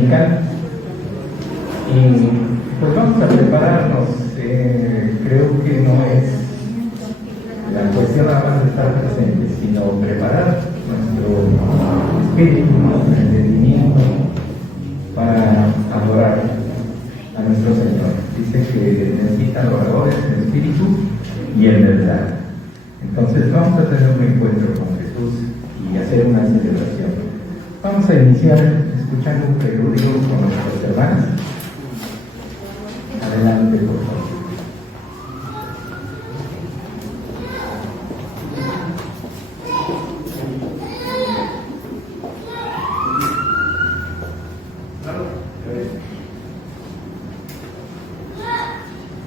dominical. Y pues vamos a prepararnos. Creo que no es la cuestión nada más de estar presente, sino preparar nuestro espíritu, nuestro entendimiento para adorar a nuestro Señor. Dice que necesitan oradores en espíritu y en verdad. Entonces vamos a tener un encuentro con Jesús y hacer una celebración. Vamos a iniciar escuchando un preludio con nuestras hermanas. Adelante, por favor.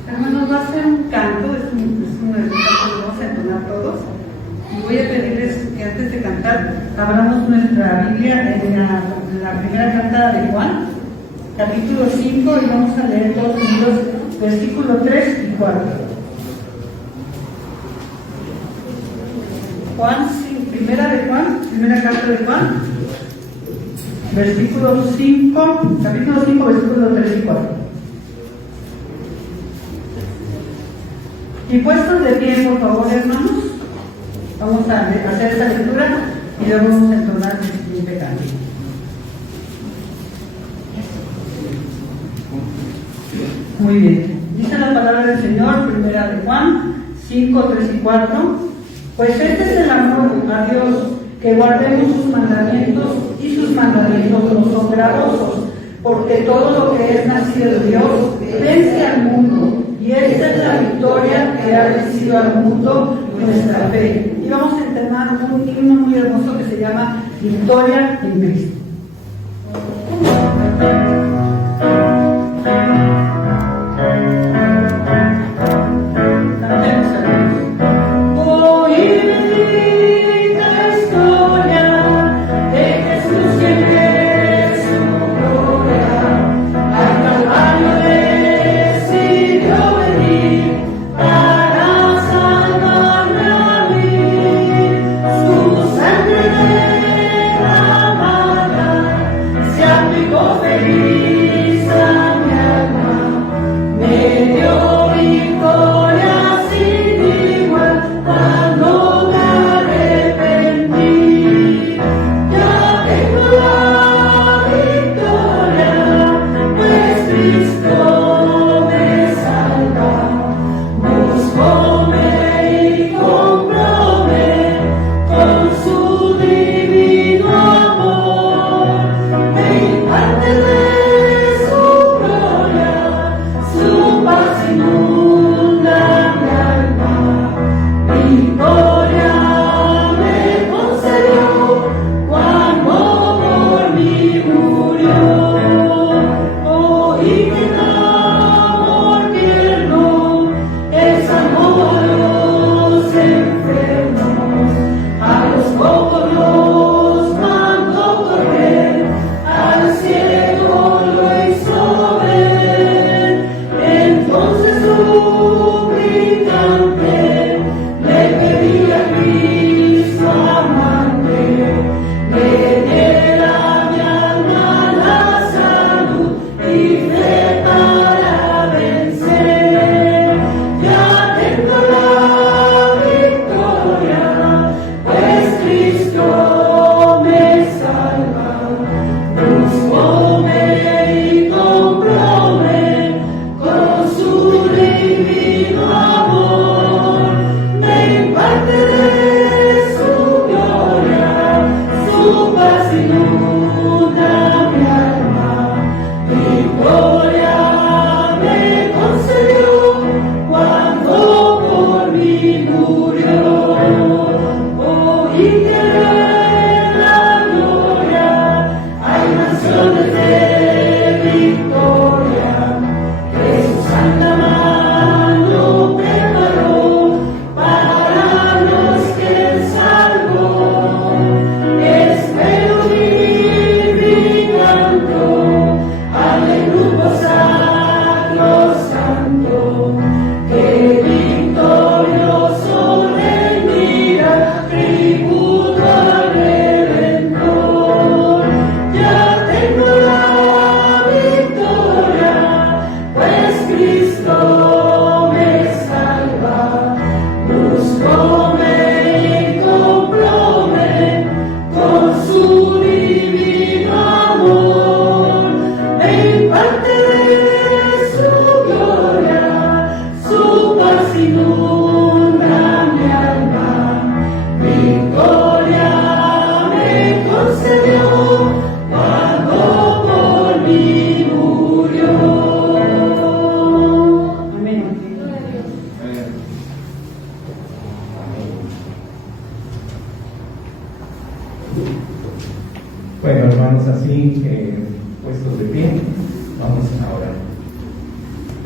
Hermanos, va a ser un canto, es uno de los cantos que vamos a entonar todos. Y voy a pedirles que antes de cantar abramos nuestra Biblia en la primera carta de Juan, capítulo 5, y vamos a leer todos unidos versículos 3 y 4. Juan, primera carta de Juan, versículo 5, capítulo 5, versículos 3 y 4. Y puestos de pie, por favor, hermanos, vamos a hacer esta lectura y luego vamos a entonar el siguiente canto. Muy bien. Dice la palabra del Señor, primera de Juan 5, 3 y 4. Pues este es el amor a Dios, que guardemos sus mandamientos, y sus mandamientos no son gravosos, porque todo lo que es nacido de Dios vence al mundo. Y esta es la victoria que ha vencido al mundo, nuestra fe. Y vamos a entonar un himno muy hermoso que se llama Victoria en Cristo. Cielo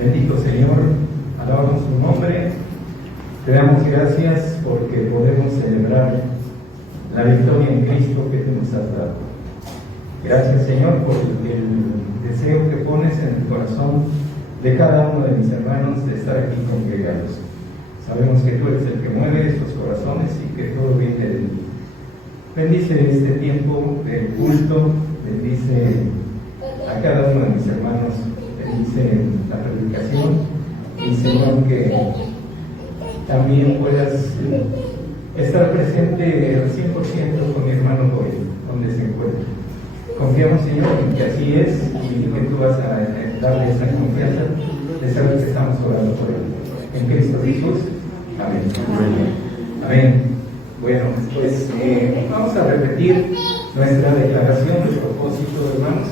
Bendito Señor, alabamos tu nombre, te damos gracias porque podemos celebrar la victoria en Cristo que tú nos has dado. Gracias, Señor, por el deseo que pones en el corazón de cada uno de mis hermanos de estar aquí congregados. Sabemos que tú eres el que mueve estos corazones y que todo viene de ti. Bendice este tiempo del culto, bendice a cada uno de mis hermanos, bendice la predicación y, Señor, que también puedas estar presente al 100% con mi hermano Joel, donde se encuentra. Confiamos, Señor, en que así es y que tú vas a darle esa confianza de saber que estamos orando por él. En Cristo Jesús. Amén. Amén. Bueno, pues vamos a repetir nuestra declaración de propósito, hermanos,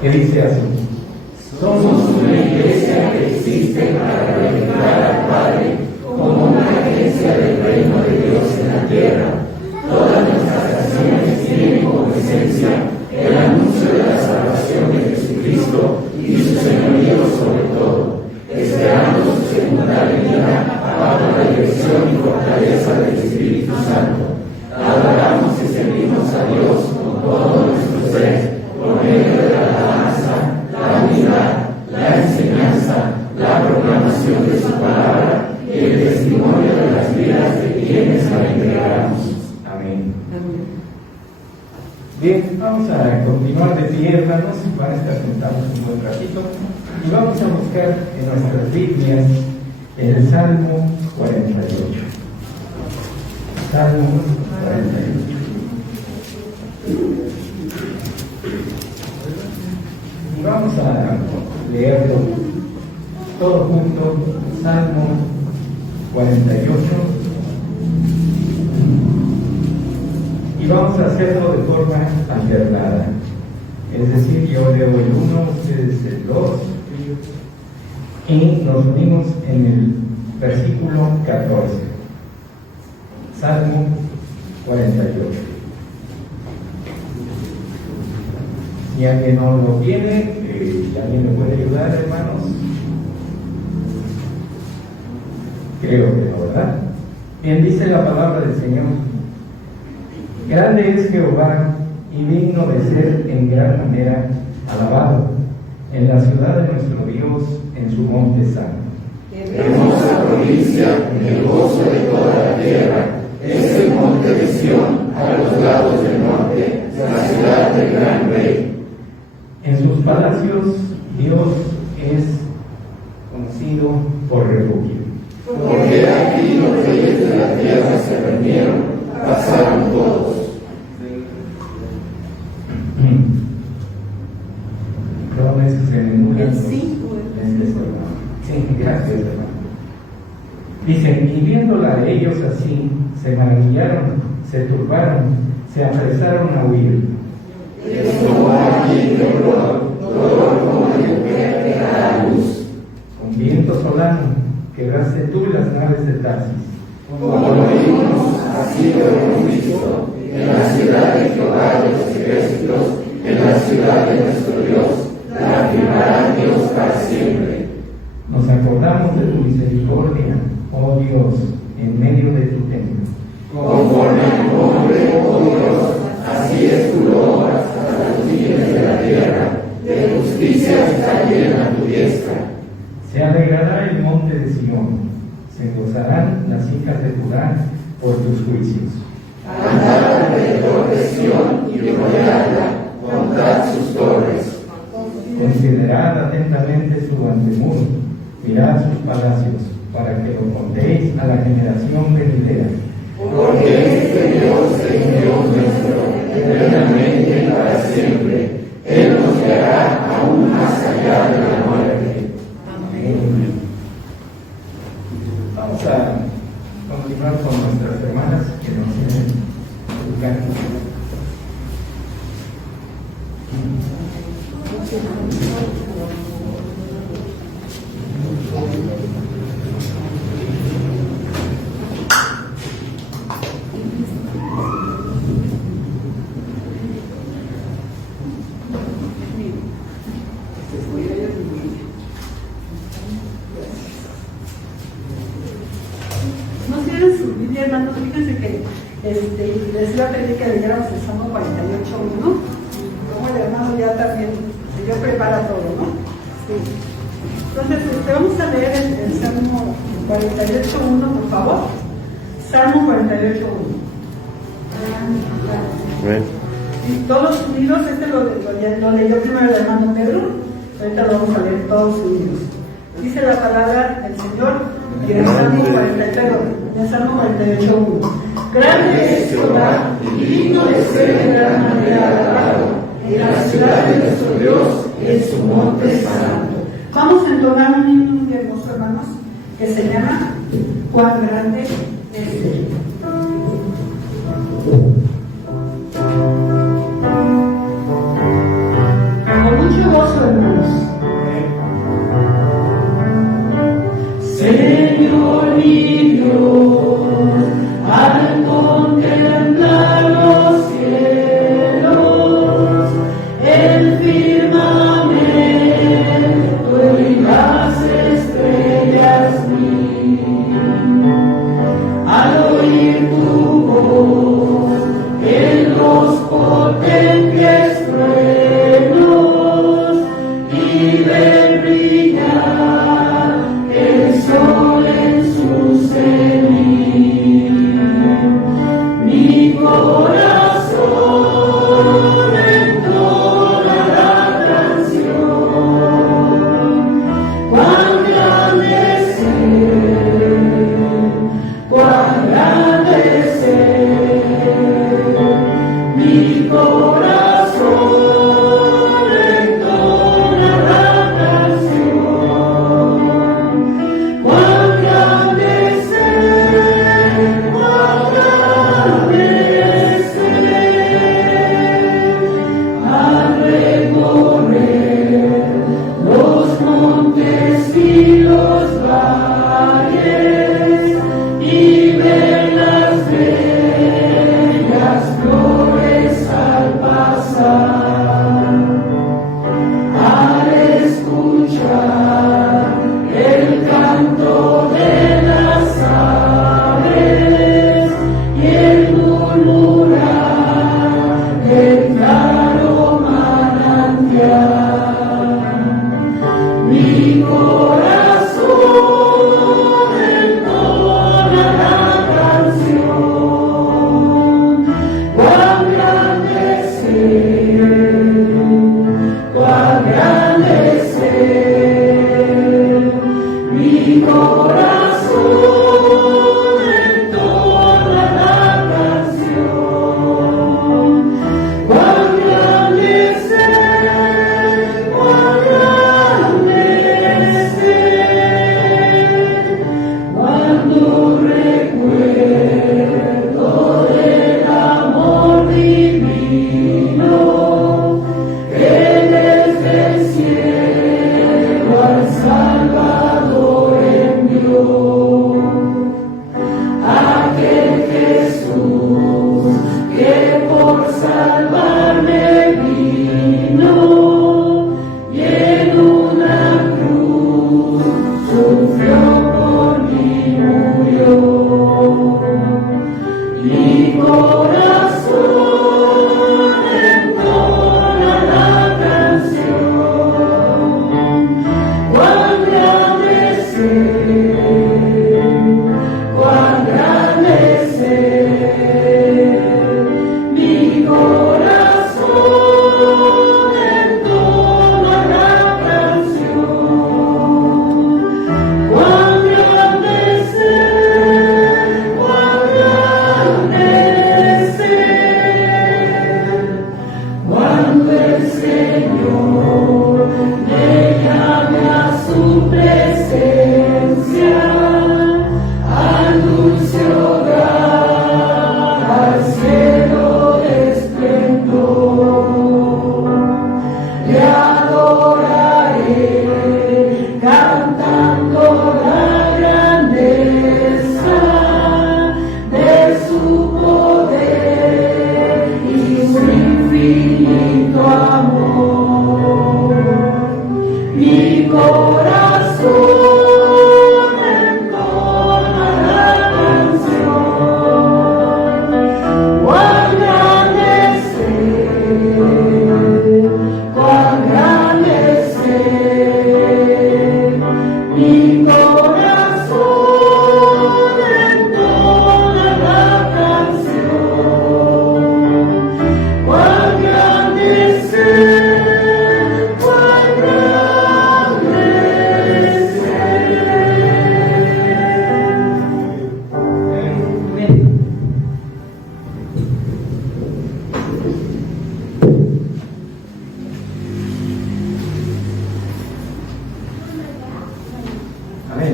que dice así: somos una iglesia que existe para glorificar al Padre como una agencia del reino de Dios en la tierra. Todas nuestras acciones tienen como esencia el anuncio de la salvación de Jesucristo y su señorío sobre todo, esperando su segunda venida bajo la dirección y fortaleza del Espíritu Santo. Adoramos y servimos a Dios con todo nuestro ser, por medio de la alabanza, la unidad, la enseñanza, la proclamación de su palabra y el testimonio de las vidas de quienes la entregamos. Amén. Bien, vamos a continuar de pie, hermanos, van a estar sentados un buen ratito y vamos a buscar en nuestras Biblias el Salmo 48. Salmo 48. Y vamos a leerlo todo junto, Salmo 48. Y vamos a hacerlo de forma alternada. Es decir, yo leo el 1, ustedes el 2, y nos unimos en el versículo 14. Salmo 48. Si alguien no lo tiene, ¿alguien me puede ayudar, hermanos? Creo que no, ¿verdad? Bien, dice la palabra del Señor: grande es Jehová y digno de ser en gran manera alabado en la ciudad de nuestro Dios, en su monte santo. Hermosa provincia, el gozo de toda la tierra, es el monte de Sión, a los lados del norte, la ciudad del gran rey. En sus palacios Dios es conocido por refugio. Porque aquí los reyes de la tierra se reunieron, pasaron todos. Promesas en el El 5. Sí, gracias, hermano. Dicen, y viéndola ellos así, se maravillaron, se turbaron, se apresaron a huir. Tomó aquí dolor como de mujer que da a luz. Con viento solano, quebraste tú las naves de Tarsis. Como lo vimos, así lo hemos visto, en la ciudad de Jehová de los ejércitos, en la ciudad de nuestro Dios, la afirmará Dios para siempre. Nos acordamos de tu misericordia, oh Dios, en medio de tu templo. Conforme a tu nombre, oh Dios, así es tu obra hasta los fines de la tierra, de justicia está llena tu diestra. Se alegrará el monte de Sión, se gozarán las hijas de Judá por tus juicios. Andad alrededor de Sión y rodeadla, contad sus torres. Considerad atentamente su antemuro, mirad sus palacios, para que lo contéis a la generación venidera. Porque este Dios es Dios nuestro, eternamente y para siempre. Él nos guiará aún más allá de la muerte. Amén. Vamos a continuar con nuestras hermanas que nos siguen educando. fíjense que les iba a pedir que leyéramos el Salmo 48.1. Como el hermano ya también, yo prepara todo, ¿no? Sí. Entonces, vamos a leer el Salmo 48.1, por favor. Salmo 48.1. Y todos unidos, lo leyó primero el hermano Pedro, ahorita lo vamos a leer todos unidos. Dice la palabra del Señor en el Salmo 48.1. Grande es Jehová y digno de ser de gran manera alabado en la ciudad de nuestro Dios, en su monte santo. Vamos a entonar un himno muy hermoso, hermanos, que se llama Cuán grande es Él. Con mucho gozo, hermanos. Señor mi Dios, al contemplar los cielos, el firmamento y las estrellas mil, al oír tu voz en los potentes truenos y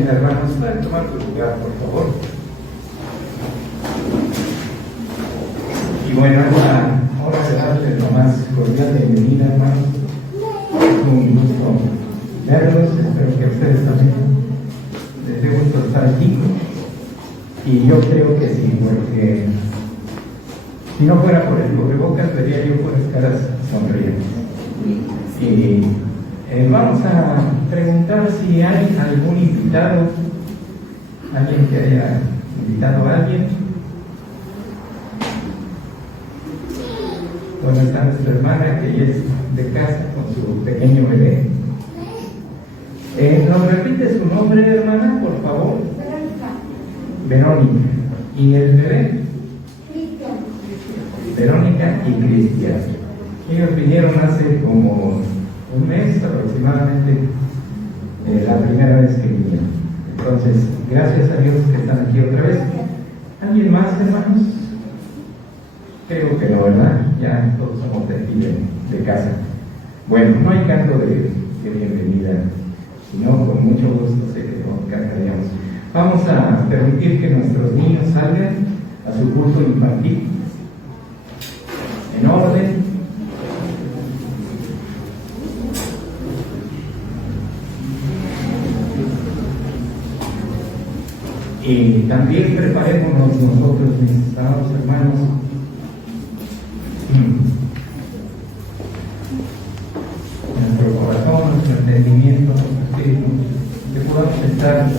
Bien, hermanos, pueden tomar tu lugar, por favor. Y bueno, ahora de darles la más cordial bienvenida, hermanos. Es un gusto verlos, espero que ustedes también les dé gusto estar aquí. Y yo creo que sí, porque si no fuera por el cubrebocas, vería yo puras caras sonrientes. Y vamos a preguntar si hay algún invitado, alguien que haya invitado a alguien. Bueno, está nuestra hermana que ya es de casa con su pequeño bebé. ¿Nos repite su nombre, hermana, por favor? Verónica. ¿Y el bebé? Cristian. Verónica y Cristian. Ellos vinieron hace como un mes aproximadamente, la primera vez que vinieron. Entonces, gracias a Dios que están aquí otra vez. ¿Alguien más, hermanos? Creo que no, ¿verdad? Ya todos somos de aquí de casa. Bueno, no hay canto de bienvenida, sino con mucho gusto sé que no cantaríamos. Vamos a permitir que nuestros niños salgan a su culto infantil en orden. Y también preparémonos nosotros, mis estimados hermanos, nuestro corazón, nuestro entendimiento, nuestro espíritu, que podamos estar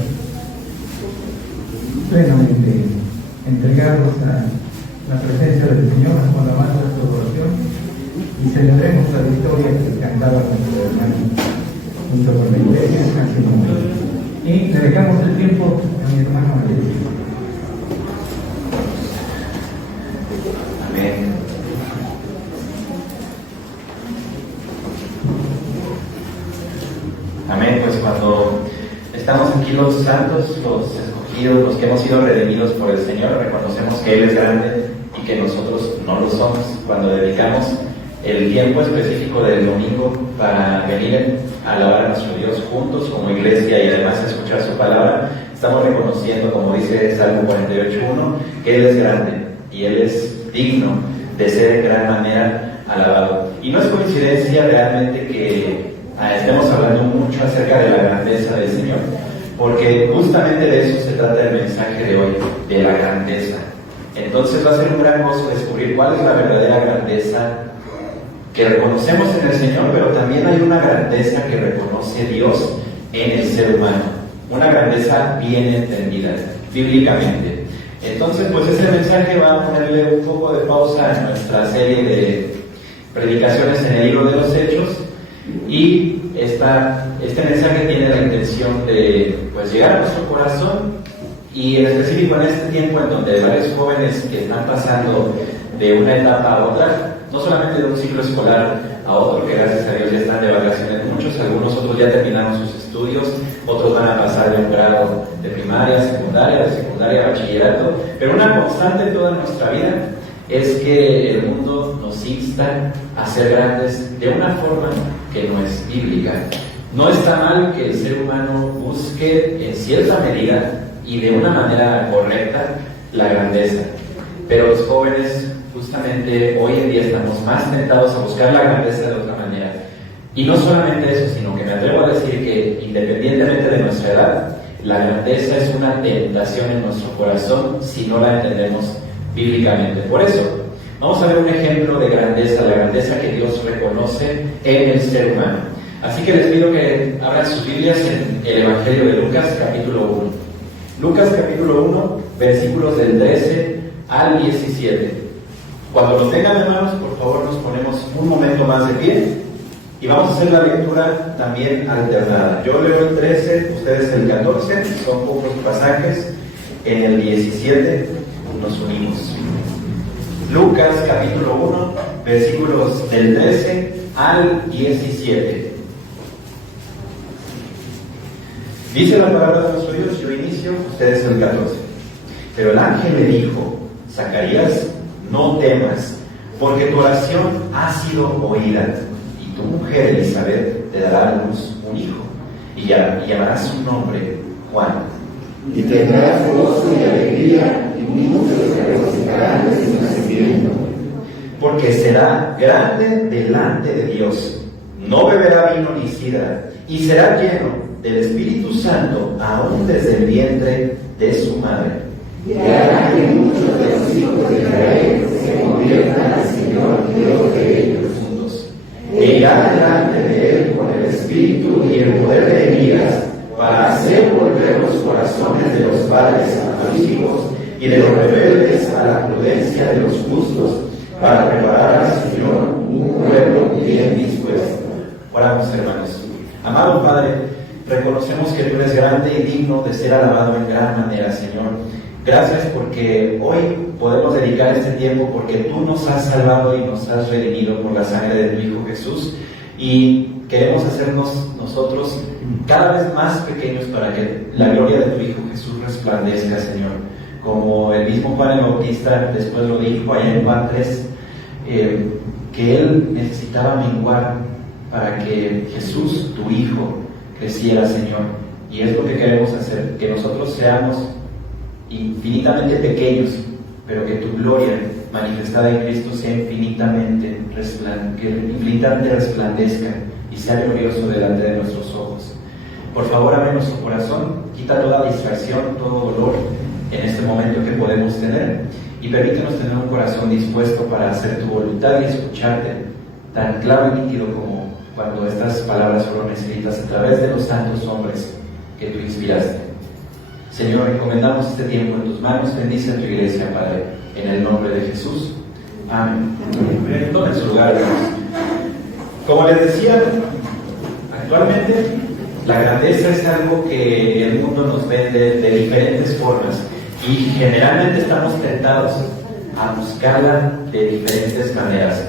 plenamente entregados a la presencia del Señor con la alabanza de su oración y celebremos la victoria que cantaba nuestro hermano junto con la iglesia hace un momento. Y le dejamos el tiempo a mi hermano Alex. Amén. Amén, pues cuando estamos aquí los santos, los escogidos, los que hemos sido redimidos por el Señor, reconocemos que Él es grande y que nosotros no lo somos. Cuando dedicamos el tiempo específico del domingo para venir a alabar a nuestro Dios juntos como iglesia y además escuchar su palabra, estamos reconociendo, como dice Salmo 48:1, que Él es grande y Él es digno de ser en gran manera alabado. Y no es coincidencia realmente que estemos hablando mucho acerca de la grandeza del Señor, porque justamente de eso se trata el mensaje de hoy, de la grandeza. Entonces va a ser un gran gozo descubrir cuál es la verdadera grandeza que reconocemos en el Señor, pero también hay una grandeza que reconoce Dios en el ser humano, una grandeza bien entendida bíblicamente. Entonces, pues ese mensaje va a ponerle un poco de pausa a nuestra serie de predicaciones en el libro de los Hechos, y este mensaje tiene la intención de pues llegar a nuestro corazón, y en específico en este tiempo en donde varios jóvenes que están pasando de una etapa a otra, no solamente de un ciclo escolar a otro, que gracias a Dios ya están de vacaciones muchos, algunos otros ya terminaron sus estudios, otros van a pasar de un grado de primaria, de secundaria a bachillerato, pero una constante en toda nuestra vida es que el mundo nos insta a ser grandes de una forma que no es bíblica. No está mal que el ser humano busque en cierta medida y de una manera correcta la grandeza, pero los jóvenes justamente hoy en día estamos más tentados a buscar la grandeza de otra manera. Y no solamente eso, sino que me atrevo a decir que independientemente de nuestra edad, la grandeza es una tentación en nuestro corazón si no la entendemos bíblicamente. Por eso, vamos a ver un ejemplo de grandeza, la grandeza que Dios reconoce en el ser humano. Así que les pido que abran sus Biblias en el Evangelio de Lucas, capítulo 1. Lucas, capítulo 1, versículos del 13 al 17. Cuando los tengan, hermanos, por favor nos ponemos un momento más de pie y vamos a hacer la lectura también alternada. Yo leo el 13, ustedes el 14, son pocos pasajes. En el 17 nos unimos. Lucas capítulo 1, versículos del 13 al 17. Dice la palabra de nuestro Dios, yo inicio, ustedes el 14. Pero el ángel le dijo: Zacarías, no temas, porque tu oración ha sido oída, y tu mujer Elizabeth te dará a luz un hijo, y llamarás su nombre Juan. Y tendrás gozo y alegría, y muchos se regocijarán de su nacimiento. Porque será grande delante de Dios. No beberá vino ni sidra, y será lleno del Espíritu Santo aún desde el vientre de su madre. Y hará que muchos de los hijos de Israel se conviertan al Señor Dios de ellos. Juntos. E irá delante de él con el Espíritu y el poder de Elías, para hacer volver los corazones de los padres a los hijos y de los rebeldes a la prudencia de los justos, para preparar al Señor un pueblo bien dispuesto. Oramos, hermanos. Amado Padre, reconocemos que tú eres grande y digno de ser alabado en gran manera, Señor. Gracias porque hoy podemos dedicar este tiempo porque tú nos has salvado y nos has redimido por la sangre de tu Hijo Jesús, y queremos hacernos nosotros cada vez más pequeños para que la gloria de tu Hijo Jesús resplandezca, Señor. Como el mismo Juan el Bautista después lo dijo allá en Juan 3, que él necesitaba menguar para que Jesús, tu Hijo, creciera, Señor. Y es lo que queremos hacer, que nosotros seamos infinitamente pequeños, pero que tu gloria manifestada en Cristo sea infinitamente resplandezca y sea glorioso delante de nuestros ojos. Por favor, abre nuestro corazón, quita toda distracción, todo dolor en este momento que podemos tener, y permítanos tener un corazón dispuesto para hacer tu voluntad y escucharte tan claro y nítido como cuando estas palabras fueron escritas a través de los santos hombres que tú inspiraste. Señor, encomendamos este tiempo en tus manos. Bendice a tu iglesia, Padre, en el nombre de Jesús. Amén. Tomen su lugar, hermanos. Como les decía, actualmente la grandeza es algo que el mundo nos vende de diferentes formas, y generalmente estamos tentados a buscarla de diferentes maneras.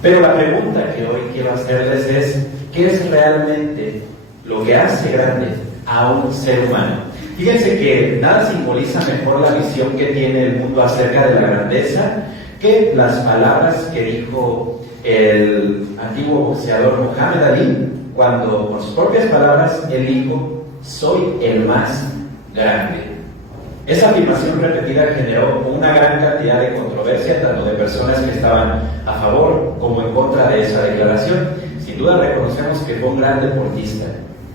Pero la pregunta que hoy quiero hacerles es: ¿qué es realmente lo que hace grande a un ser humano? Fíjense que nada simboliza mejor la visión que tiene el mundo acerca de la grandeza que las palabras que dijo el antiguo boxeador Muhammad Ali, cuando con sus propias palabras él dijo: soy el más grande. Esa afirmación repetida generó una gran cantidad de controversia, tanto de personas que estaban a favor como en contra de esa declaración. Sin duda reconocemos que fue un gran deportista,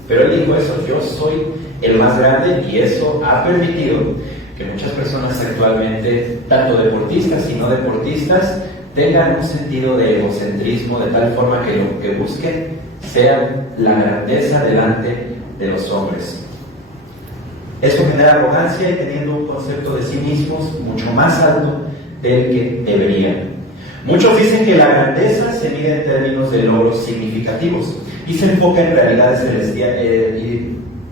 pero él dijo eso: yo soy el más grande, y eso ha permitido que muchas personas actualmente, tanto deportistas y no deportistas, tengan un sentido de egocentrismo, de tal forma que lo que busquen sea la grandeza delante de los hombres. Esto genera arrogancia y teniendo un concepto de sí mismos mucho más alto del que deberían. Muchos dicen que la grandeza se mide en términos de logros significativos y se enfoca en realidades celestiales,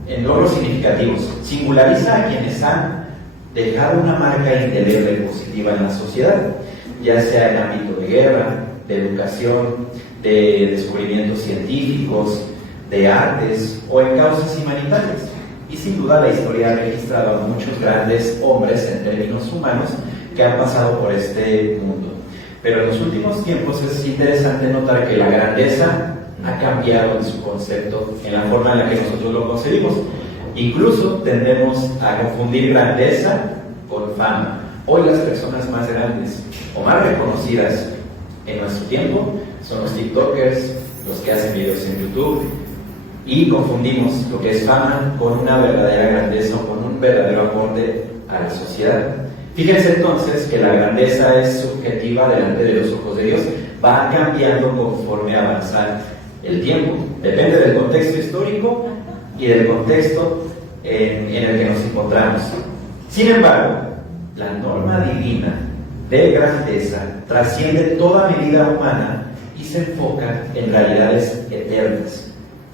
en logros significativos. Singulariza a quienes han dejado una marca indeleble y positiva en la sociedad, ya sea en ámbito de guerra, de educación, de descubrimientos científicos, de artes o en causas humanitarias. Y sin duda la historia ha registrado a muchos grandes hombres en términos humanos que han pasado por este mundo. Pero en los últimos tiempos es interesante notar que la grandeza ha cambiado en su concepto, en la forma en la que nosotros lo concebimos. Incluso tendemos a confundir grandeza con fama. Hoy las personas más grandes o más reconocidas en nuestro tiempo son los TikTokers, los que hacen videos en YouTube, y confundimos lo que es fama con una verdadera grandeza o con un verdadero aporte a la sociedad. Fíjense entonces que la grandeza es subjetiva delante de los ojos de Dios, va cambiando conforme avanza el tiempo, depende del contexto histórico y del contexto en el que nos encontramos. Sin embargo, la norma divina de grandeza trasciende toda medida humana y se enfoca en realidades eternas,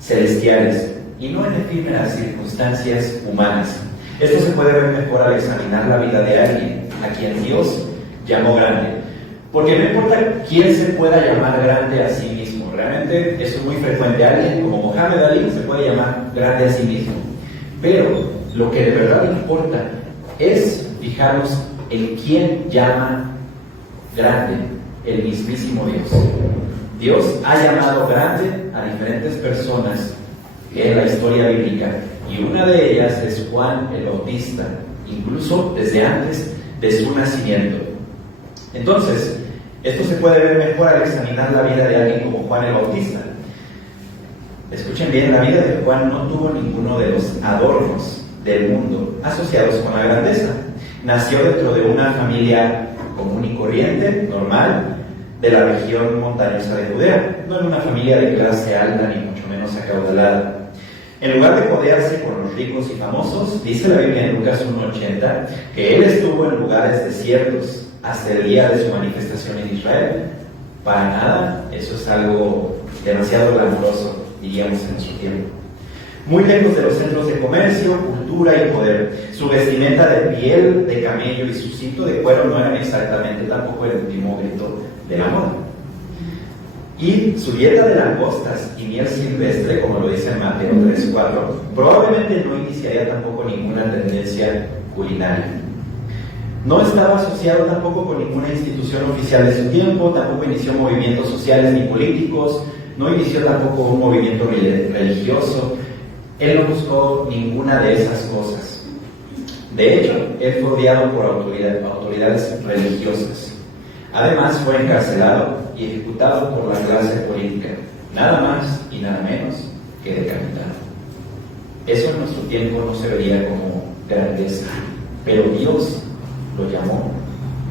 celestiales, y no en efímeras circunstancias humanas. Esto se puede ver mejor al examinar la vida de alguien a quien Dios llamó grande, porque no importa quién se pueda llamar grande a sí mismo. Realmente eso es muy frecuente. Alguien como Muhammad Ali se puede llamar grande a sí mismo, pero lo que de verdad importa es fijarnos en quién llama grande: el mismísimo Dios. Dios ha llamado grande a diferentes personas en la historia bíblica, y una de ellas es Juan el Bautista, incluso desde antes de su nacimiento. Entonces, esto se puede ver mejor al examinar la vida de alguien como Juan el Bautista. Escuchen bien, la vida de Juan no tuvo ninguno de los adornos del mundo asociados con la grandeza. Nació dentro de una familia común y corriente, normal, de la región montañosa de Judea, no en una familia de clase alta ni mucho menos acaudalada. En lugar de codearse con los ricos y famosos, dice la Biblia en Lucas 1:80 que él estuvo en lugares desiertos hasta el día de su manifestación en Israel. Para nada, eso es algo demasiado glamuroso, diríamos en su tiempo. Muy lejos de los centros de comercio, cultura y poder. Su vestimenta de piel de camello y su cinto de cuero no eran exactamente tampoco el último grito de la moda. Y su dieta de langostas y miel silvestre, como lo dice en Mateo 3:4, probablemente no iniciaría tampoco ninguna tendencia culinaria. No estaba asociado tampoco con ninguna institución oficial de su tiempo, tampoco inició movimientos sociales ni políticos, no inició tampoco un movimiento religioso. Él no buscó ninguna de esas cosas. De hecho, él fue odiado por autoridades religiosas. Además, fue encarcelado y ejecutado por la clase política, nada más y nada menos que decapitado. Eso en nuestro tiempo no se vería como grandeza, pero Dios lo llamó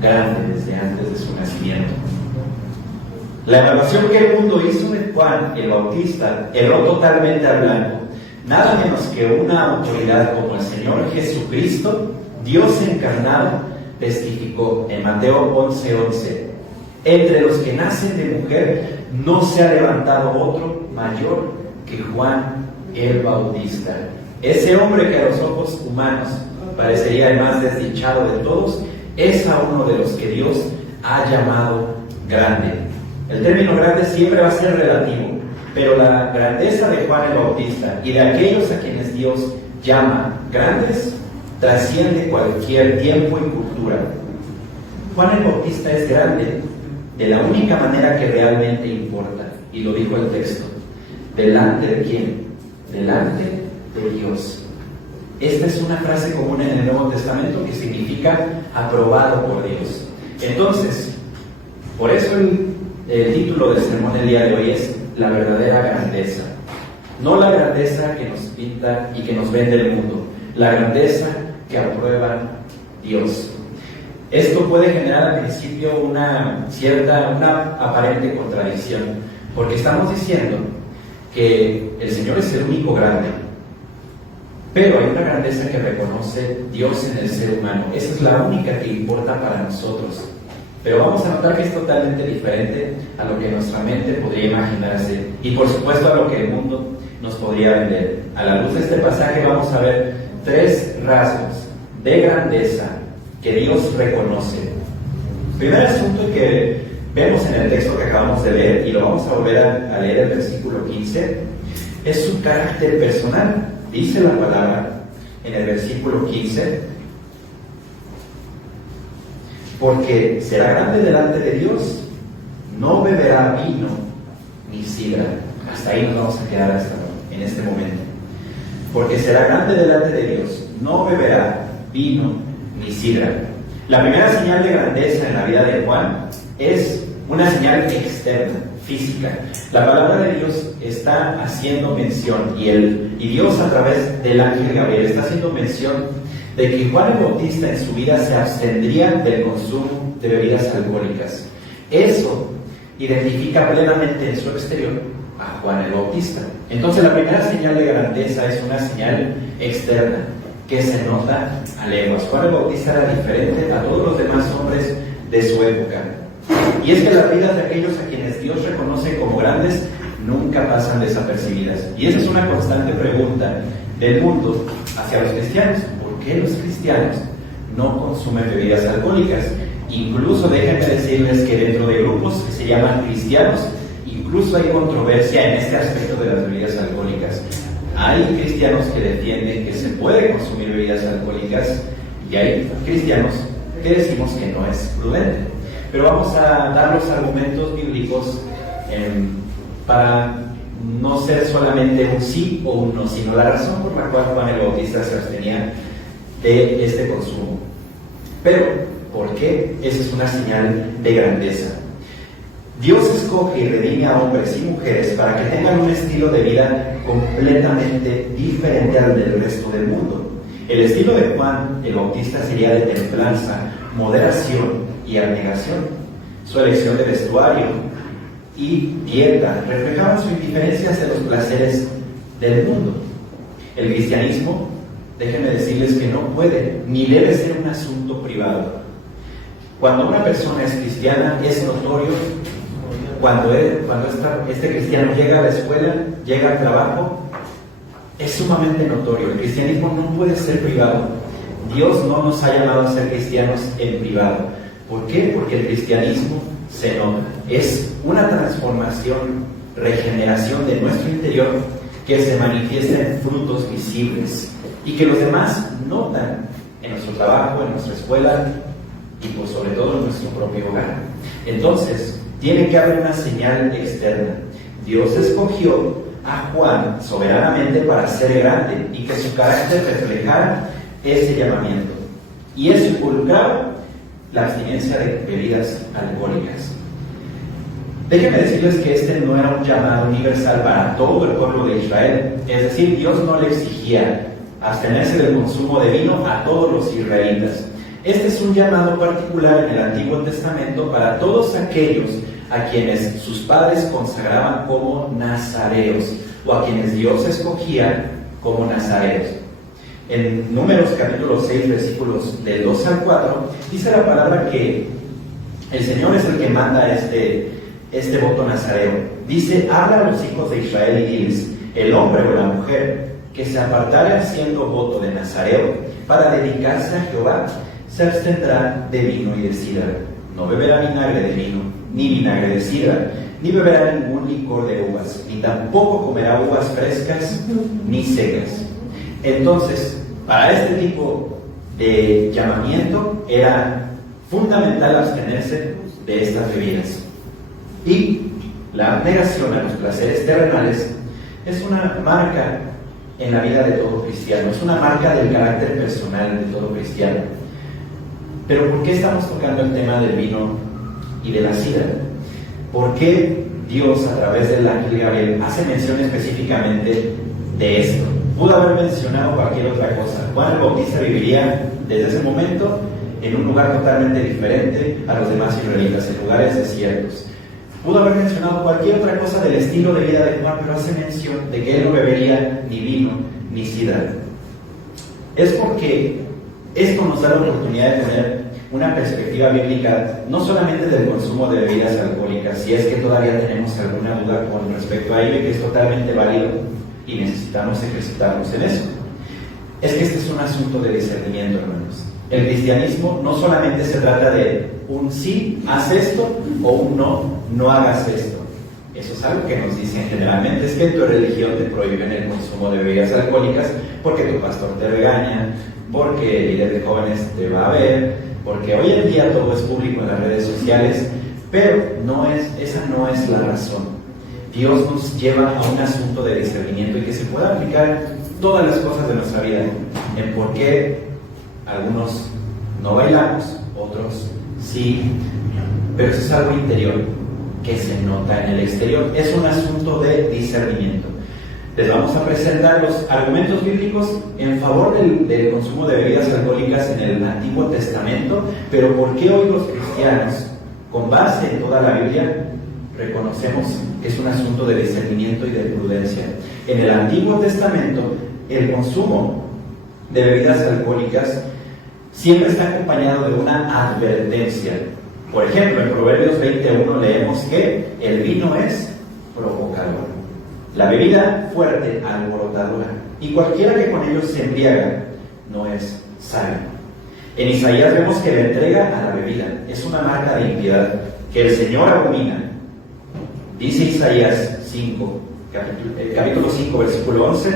grande desde antes de su nacimiento. La evaluación que el mundo hizo de Juan el Bautista erró totalmente al blanco. Nada menos que una autoridad como el Señor Jesucristo, Dios encarnado, testificó en Mateo 11:11: entre los que nacen de mujer no se ha levantado otro mayor que Juan el Bautista. Ese hombre que a los ojos humanos parecería el más desdichado de todos, es a uno de los que Dios ha llamado grande. El término grande siempre va a ser relativo, pero la grandeza de Juan el Bautista y de aquellos a quienes Dios llama grandes trasciende cualquier tiempo y cultura. Juan el Bautista es grande de la única manera que realmente importa, y lo dijo el texto: ¿delante de quién? Delante de Dios. Esta es una frase común en el Nuevo Testamento que significa aprobado por Dios. Entonces, por eso el título del sermón del día de hoy es la verdadera grandeza. No la grandeza que nos pinta y que nos vende el mundo, la grandeza que aprueba Dios. Esto puede generar al principio una aparente contradicción, porque estamos diciendo que el Señor es el único grande, pero hay una grandeza que reconoce Dios en el ser humano. Esa es la única que importa para nosotros. Pero vamos a notar que es totalmente diferente a lo que nuestra mente podría imaginarse y por supuesto a lo que el mundo nos podría vender. A la luz de este pasaje vamos a ver 3 rasgos de grandeza que Dios reconoce. Primer asunto que vemos en el texto que acabamos de leer, y lo vamos a volver a leer el versículo 15, es su carácter personal. Dice la palabra en el versículo 15: porque será grande delante de Dios, no beberá vino ni sidra. Hasta ahí nos vamos a quedar en este momento. Porque será grande delante de Dios, no beberá vino ni sidra. La primera señal de grandeza en la vida de Juan es una señal externa, física. La palabra de Dios está haciendo mención, y Dios a través del ángel Gabriel está haciendo mención de que Juan el Bautista en su vida se abstendría del consumo de bebidas alcohólicas. Eso identifica plenamente en su exterior a Juan el Bautista. Entonces la primera señal de grandeza es una señal externa que se nota a leguas. Juan el Bautista era diferente a todos los demás hombres de su época. Y es que las vidas de aquellos a quienes Dios reconoce como grandes nunca pasan desapercibidas. Y esa es una constante pregunta del mundo hacia los cristianos. ¿Por qué los cristianos no consumen bebidas alcohólicas? Incluso déjenme decirles que dentro de grupos que se llaman cristianos, incluso hay controversia en este aspecto de las bebidas alcohólicas. Hay cristianos que defienden que se puede consumir bebidas alcohólicas y hay cristianos que decimos que no es prudente. Pero vamos a dar los argumentos bíblicos para no ser solamente un sí o un no, sino la razón por la cual Juan el Bautista se abstenía de este consumo. Pero, ¿por qué? Esa es una señal de grandeza. Dios escoge y redime a hombres y mujeres para que tengan un estilo de vida completamente diferente al del resto del mundo. El estilo de Juan el Bautista sería de templanza, moderación y abnegación. Su elección de vestuario y dieta reflejaban su indiferencia hacia los placeres del mundo. El cristianismo, déjenme decirles que no puede ni debe ser un asunto privado. Cuando una persona es cristiana, es notorio. Cuando este cristiano llega a la escuela, llega al trabajo, es sumamente notorio. El cristianismo no puede ser privado. Dios no nos ha llamado a ser cristianos en privado. ¿Por qué? Porque el cristianismo se nota. Es una transformación, regeneración de nuestro interior que se manifiesta en frutos visibles y que los demás notan en nuestro trabajo, en nuestra escuela y pues sobre todo en nuestro propio hogar. Entonces, tiene que haber una señal externa. Dios escogió a Juan soberanamente para ser grande y que su carácter reflejara ese llamamiento. Y eso involucraba la abstinencia de bebidas alcohólicas. Déjenme decirles que este no era un llamado universal para todo el pueblo de Israel. Es decir, Dios no le exigía abstenerse del consumo de vino a todos los israelitas. Este es un llamado particular en el Antiguo Testamento para todos aquellos a quienes sus padres consagraban como nazareos o a quienes Dios escogía como nazareos. En Números capítulo 6, versículos del 2 al 4, dice la palabra que el Señor es el que manda este voto nazareo. Dice: habla a los hijos de Israel y diles, el hombre o la mujer que se apartare haciendo voto de nazareo para dedicarse a Jehová, se abstendrá de vino y de sidra. No beberá vinagre de vino, ni vinagre de sidra, ni beberá ningún licor de uvas, ni tampoco comerá uvas frescas ni secas. Entonces, para este tipo de llamamiento era fundamental abstenerse de estas bebidas. Y la abnegación a los placeres terrenales es una marca en la vida de todo cristiano, es una marca del carácter personal de todo cristiano. Pero ¿por qué estamos tocando el tema del vino y de la sidra? ¿Por qué Dios a través del ángel Gabriel hace mención específicamente de esto? Pudo haber mencionado cualquier otra cosa. Juan el Bautista viviría desde ese momento en un lugar totalmente diferente a los demás israelitas, en lugares desiertos. Pudo haber mencionado cualquier otra cosa del estilo de vida de Juan, pero hace mención de que él no bebería ni vino ni sidra. Es porque esto nos da la oportunidad de tener una perspectiva bíblica no solamente del consumo de bebidas alcohólicas, si es que todavía tenemos alguna duda con respecto a ello, que es totalmente válido y necesitamos ejercitarnos en eso. Es que este es un asunto de discernimiento, hermanos. El cristianismo no solamente se trata de un sí, haz esto, o un no, no hagas esto. Eso es algo que nos dicen generalmente, es que en tu religión te prohíben el consumo de bebidas alcohólicas porque tu pastor te regaña, porque el líder de jóvenes te va a ver, porque hoy en día todo es público en las redes sociales, pero esa no es la razón. Dios nos lleva a un asunto de discernimiento y que se pueda aplicar todas las cosas de nuestra vida, en por qué algunos no bailamos, otros sí, pero eso es algo interior que se nota en el exterior, es un asunto de discernimiento. Les vamos a presentar los argumentos bíblicos en favor del consumo de bebidas alcohólicas en el Antiguo Testamento, pero ¿por qué hoy los cristianos, con base en toda la Biblia, reconocemos que es un asunto de discernimiento y de prudencia? En el Antiguo Testamento, el consumo de bebidas alcohólicas siempre está acompañado de una advertencia. Por ejemplo, en Proverbios 21 leemos que el vino es provocador, la bebida fuerte alborotadora, y cualquiera que con ellos se embriaga no es sabio. En Isaías vemos que la entrega a la bebida es una marca de impiedad que el Señor abomina. Dice Isaías 5, capítulo 5, versículo 11: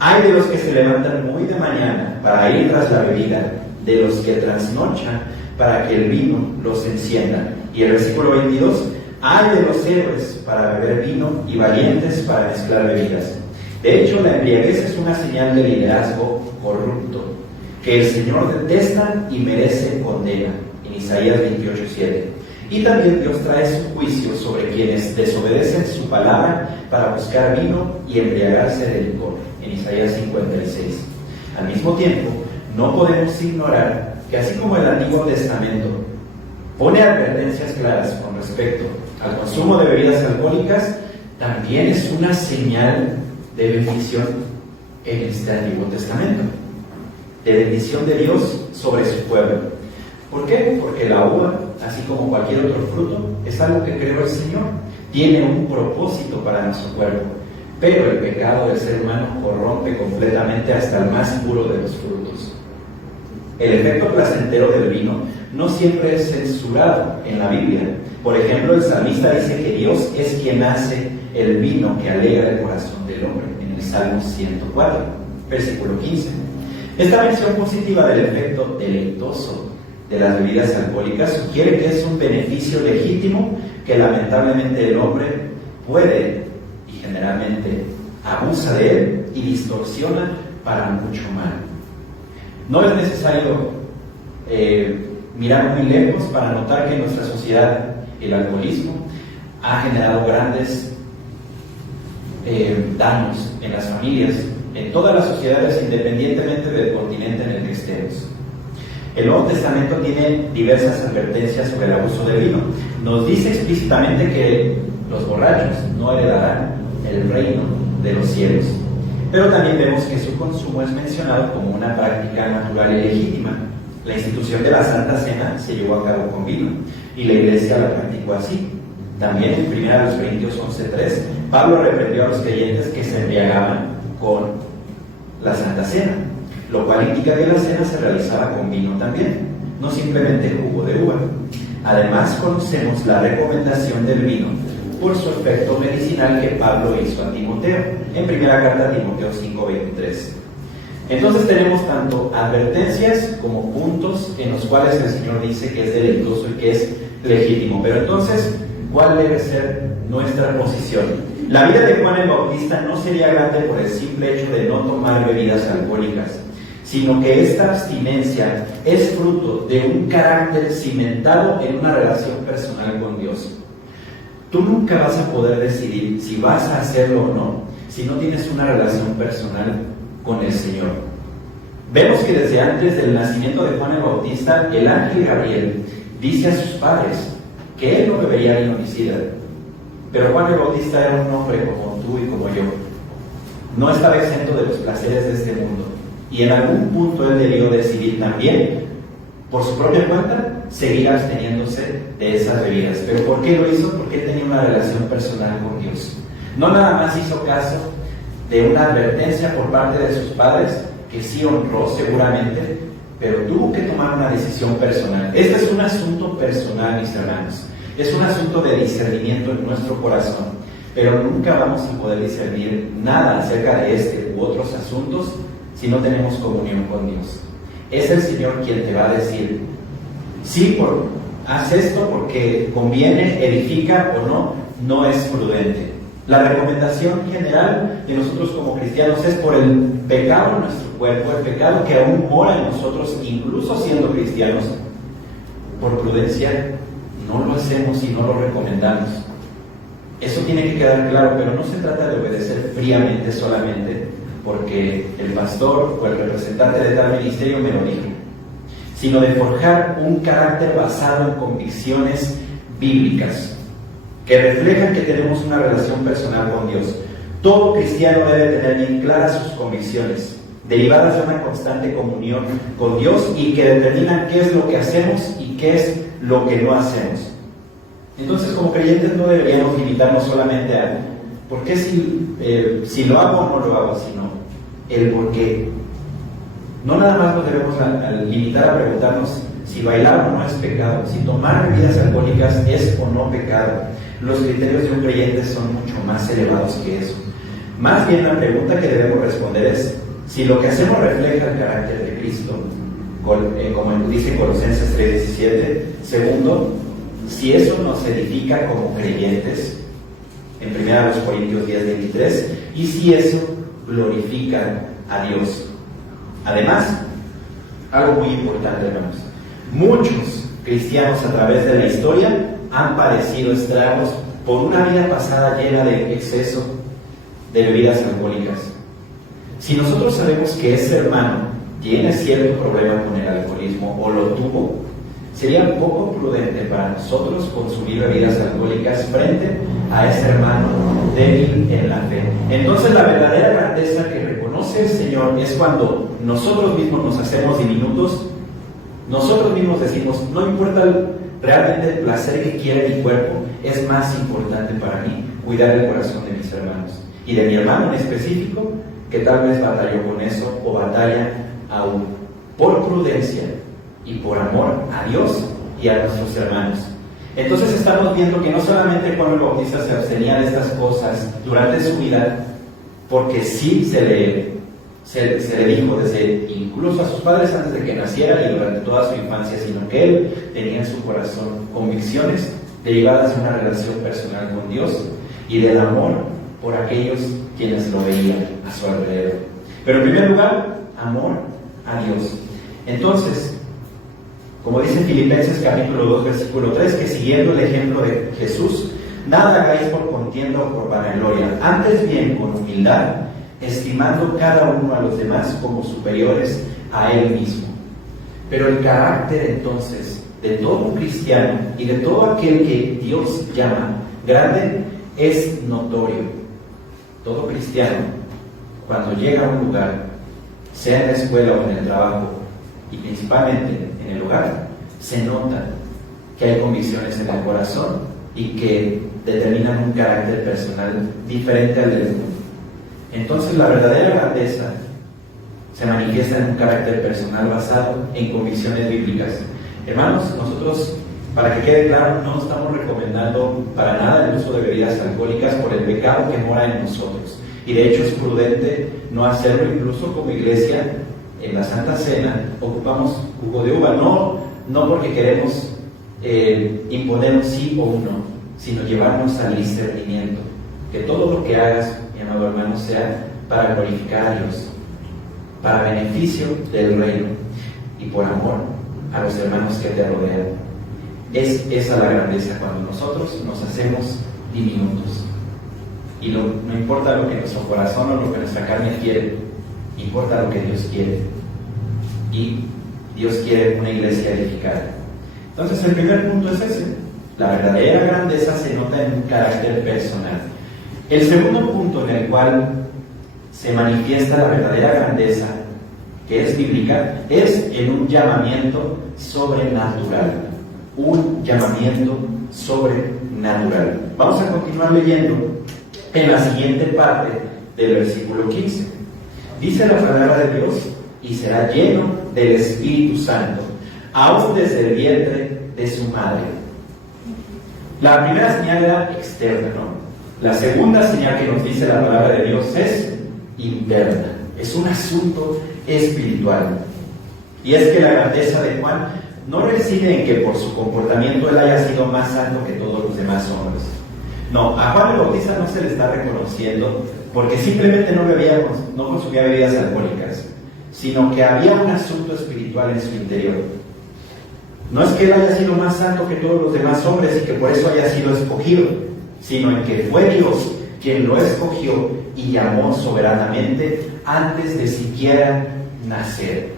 hay de los que se levantan muy de mañana para ir tras la bebida, de los que trasnochan para que el vino los encienda. Y el versículo 22: Ay de los héroes para beber vino y valientes para mezclar bebidas. De hecho, la embriaguez es una señal de liderazgo corrupto, que el Señor detesta y merece condena, en Isaías 28:7. Y también Dios trae su juicio sobre quienes desobedecen su palabra para buscar vino y embriagarse de licor, en Isaías 56. Al mismo tiempo, no podemos ignorar que así como el Antiguo Testamento pone advertencias claras con respecto al consumo de bebidas alcohólicas, también es una señal de bendición en este Antiguo Testamento, de bendición de Dios sobre su pueblo. ¿Por qué? Porque la uva, así como cualquier otro fruto, es algo que creó el Señor, tiene un propósito para nuestro cuerpo, pero el pecado del ser humano corrompe completamente hasta el más puro de los frutos. El efecto placentero del vino no siempre es censurado en la Biblia. Por ejemplo, el salmista dice que Dios es quien hace el vino que alegra el corazón del hombre, en el Salmo 104, versículo 15. Esta mención positiva del efecto deleitoso de las bebidas alcohólicas sugiere que es un beneficio legítimo que lamentablemente el hombre puede y generalmente abusa de él y distorsiona para mucho mal. No es necesario mirar muy lejos para notar que en nuestra sociedad el alcoholismo ha generado grandes daños en las familias, en todas las sociedades, independientemente del continente en el que estemos. El Nuevo Testamento tiene diversas advertencias sobre el abuso del vino. Nos dice explícitamente que los borrachos no heredarán el reino de los cielos. Pero también vemos que su consumo es mencionado como una práctica natural y legítima. La institución de la Santa Cena se llevó a cabo con vino y la Iglesia la practicó así. También en 1 Corintios 11:3, Pablo reprendió a los creyentes que se embriagaban con la Santa Cena, lo cual indica que la cena se realizaba con vino también, no simplemente jugo de uva. Además, conocemos la recomendación del vino por su efecto medicinal que Pablo hizo a Timoteo, en primera carta a Timoteo 5:23. Entonces tenemos tanto advertencias como puntos en los cuales el Señor dice que es deleitoso y que es legítimo. Pero entonces, ¿cuál debe ser nuestra posición? La vida de Juan el Bautista no sería grande por el simple hecho de no tomar bebidas alcohólicas, sino que esta abstinencia es fruto de un carácter cimentado en una relación personal con Dios. Tú nunca vas a poder decidir si vas a hacerlo o no, si no tienes una relación personal con el Señor. Vemos que desde antes del nacimiento de Juan el Bautista, el ángel Gabriel dice a sus padres que él no bebería vino ni sidra. Pero Juan el Bautista era un hombre como tú y como yo. No estaba exento de los placeres de este mundo. Y en algún punto él debió decidir también, por su propia cuenta, seguir absteniéndose de esas bebidas. ¿Pero por qué lo hizo? Porque él tenía una relación personal con Dios. No nada más hizo caso de una advertencia por parte de sus padres, que sí honró seguramente, pero tuvo que tomar una decisión personal. Este es un asunto personal, mis hermanos. Es un asunto de discernimiento en nuestro corazón, pero nunca vamos a poder discernir nada acerca de este u otros asuntos si no tenemos comunión con Dios. Es el Señor quien te va a decir, sí, haz esto porque conviene, edifica o no, no es prudente. La recomendación general de nosotros como cristianos es por el pecado en nuestro cuerpo, el pecado que aún mora en nosotros, incluso siendo cristianos. Por prudencia no lo hacemos y no lo recomendamos. Eso tiene que quedar claro, pero no se trata de obedecer fríamente solamente porque el pastor o el representante de tal ministerio me lo dijo, sino de forjar un carácter basado en convicciones bíblicas que reflejan que tenemos una relación personal con Dios. Todo cristiano debe tener bien claras sus convicciones, derivadas de una constante comunión con Dios y que determinan qué es lo que hacemos y qué es lo que no hacemos. Entonces, como creyentes no deberíamos limitarnos solamente a ¿por qué si lo hago o no lo hago? Sino el por qué. No nada más nos debemos limitar a preguntarnos si bailar o no es pecado, si tomar bebidas alcohólicas es o no pecado. Los criterios de un creyente son mucho más elevados que eso. Más bien la pregunta que debemos responder es si lo que hacemos refleja el carácter de Cristo, como dice Colosenses 3:17. Segundo, si eso nos edifica como creyentes, en 1 Corintios 10:23, y si eso glorifica a Dios. Además, algo muy importante, hermanos, muchos cristianos a través de la historia han padecido estragos por una vida pasada llena de exceso de bebidas alcohólicas. Si nosotros sabemos que ese hermano tiene cierto problema con el alcoholismo o lo tuvo, sería poco prudente para nosotros consumir bebidas alcohólicas frente a ese hermano débil en la fe. Entonces la verdadera grandeza que reconoce el Señor es cuando nosotros mismos nos hacemos diminutos, nosotros mismos decimos, no importa realmente el placer que quiere mi cuerpo, es más importante para mí cuidar el corazón de mis hermanos. Y de mi hermano en específico, que tal vez batalló con eso o batalla aún, por prudencia y por amor a Dios y a nuestros hermanos. Entonces estamos viendo que no solamente Juan el Bautista se abstenía de estas cosas durante su vida, porque sí se le dijo desde incluso a sus padres antes de que naciera y durante toda su infancia, sino que él tenía en su corazón convicciones derivadas de una relación personal con Dios y del amor por aquellos quienes lo veían a su alrededor. Pero en primer lugar, amor a Dios. Entonces, como dice Filipenses capítulo 2 versículo 3, que siguiendo el ejemplo de Jesús, nada hagáis por contienda o por vanagloria, antes bien con humildad, estimando cada uno a los demás como superiores a él mismo. Pero el carácter entonces de todo cristiano y de todo aquel que Dios llama grande es notorio. Todo cristiano, cuando llega a un lugar, sea en la escuela o en el trabajo, y principalmente en el hogar, se nota que hay convicciones en el corazón y que determinan un carácter personal diferente al del mundo. Entonces la verdadera grandeza se manifiesta en un carácter personal basado en convicciones bíblicas. Hermanos, nosotros, para que quede claro, no estamos recomendando para nada el uso de bebidas alcohólicas por el pecado que mora en nosotros. Y de hecho es prudente no hacerlo. Incluso como iglesia, en la Santa Cena ocupamos jugo de uva, no porque queremos imponer un sí o un no, sino llevarnos al discernimiento. Que todo lo que hagas, mi amado hermano, sea para glorificar a Dios, para beneficio del reino y por amor a los hermanos que te rodean. Es esa la grandeza, cuando nosotros nos hacemos diminutos. Y no importa lo que nuestro corazón o lo que nuestra carne quiere, importa lo que Dios quiere. Y Dios quiere una iglesia edificada. Entonces el primer punto es ese. La verdadera grandeza se nota en un carácter personal. El segundo punto en el cual se manifiesta la verdadera grandeza, que es bíblica, es en un llamamiento sobrenatural. Un llamamiento sobrenatural. Vamos a continuar leyendo en la siguiente parte del versículo 15. Dice la palabra de Dios: y será lleno del Espíritu Santo, aún desde el vientre de su madre. La primera señal era externa, ¿no? La segunda señal que nos dice la palabra de Dios es interna. Es un asunto espiritual. Y es que la grandeza de Juan no reside en que por su comportamiento él haya sido más santo que todos los demás hombres. No, a Juan el Bautista no se le está reconociendo porque simplemente no consumía bebidas alcohólicas, sino que había un asunto espiritual en su interior. No es que él haya sido más santo que todos los demás hombres y que por eso haya sido escogido, sino en que fue Dios quien lo escogió y llamó soberanamente antes de siquiera nacer.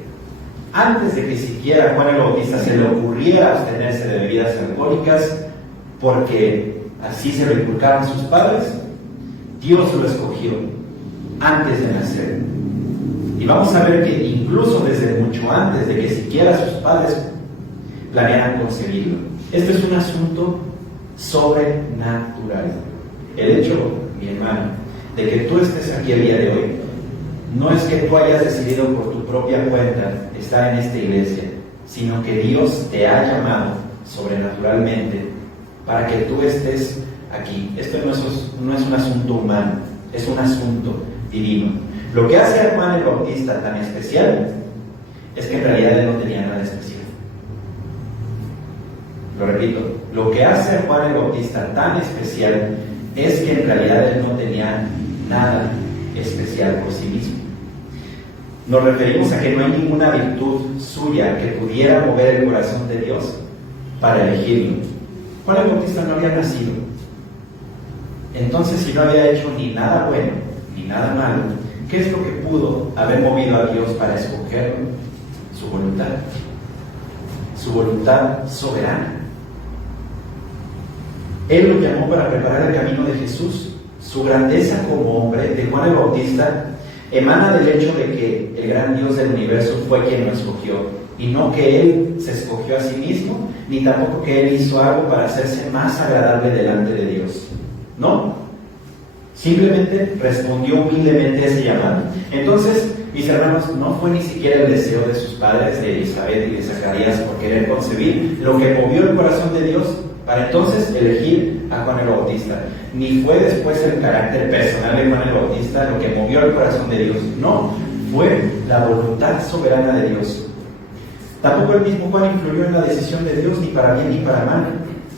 Antes de que siquiera a Juan el Bautista se le ocurriera abstenerse de bebidas alcohólicas, porque así se lo inculcaron sus padres, Dios lo escogió antes de nacer. Y vamos a ver que incluso desde mucho antes de que siquiera sus padres planearan concebirlo. Este es un asunto sobrenatural. El hecho, mi hermano, de que tú estés aquí el día de hoy, no es que tú hayas decidido por tu propia cuenta estar en esta iglesia, sino que Dios te ha llamado sobrenaturalmente para que tú estés aquí. Esto no es un asunto humano, es un asunto divino. Lo que hace a Juan el Bautista tan especial es que en realidad él no tenía nada especial. Lo repito, Lo que hace a Juan el Bautista tan especial es que en realidad él no tenía nada especial por sí mismo. Nos referimos a que no hay ninguna virtud suya que pudiera mover el corazón de Dios para elegirlo. Juan el Bautista no había nacido. Entonces, si no había hecho ni nada bueno ni nada malo, ¿qué es lo que pudo haber movido a Dios para escogerlo? Su voluntad soberana. Él lo llamó para preparar el camino de Jesús. Su grandeza como hombre de Juan el Bautista emana del hecho de que el gran Dios del universo fue quien lo escogió, y no que él se escogió a sí mismo, ni tampoco que él hizo algo para hacerse más agradable delante de Dios. No, simplemente respondió humildemente a ese llamado. Entonces, mis hermanos, no fue ni siquiera el deseo de sus padres, de Elizabeth y de Zacarías, por querer concebir, lo que movió el corazón de Dios para entonces elegir a Juan el Bautista. Ni fue después el carácter personal de Juan el Bautista lo que movió el corazón de Dios. No, fue la voluntad soberana de Dios. Tampoco el mismo Juan influyó en la decisión de Dios, ni para bien ni para mal.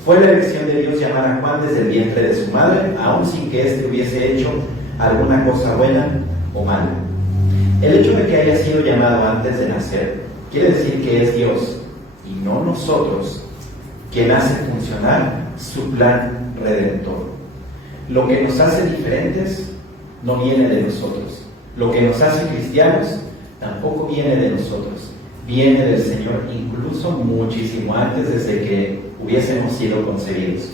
Fue la elección de Dios llamar a Juan desde el vientre de su madre, aun sin que éste hubiese hecho alguna cosa buena o mala. El hecho de que haya sido llamado antes de nacer quiere decir que es Dios, y no nosotros, quien hace funcionar su plan redentor. Lo que nos hace diferentes no viene de nosotros. Lo que nos hace cristianos tampoco viene de nosotros. Viene del Señor, incluso muchísimo antes desde que hubiésemos sido concebidos.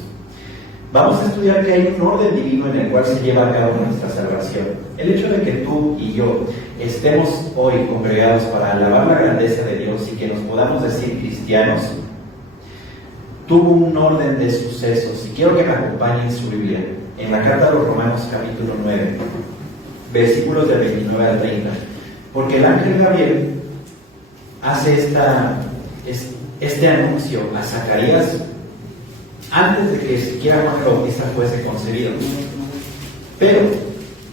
Vamos a estudiar que hay un orden divino en el cual se lleva a cabo nuestra salvación. El hecho de que tú y yo estemos hoy congregados para alabar la grandeza de Dios y que nos podamos decir cristianos, tuvo un orden de sucesos, y quiero que me acompañen en su Biblia, en la carta a los Romanos capítulo 9, versículos del 29 al 30, porque el ángel Gabriel hace este anuncio a Zacarías antes de que siquiera Juan el Bautista fuese concebido. Pero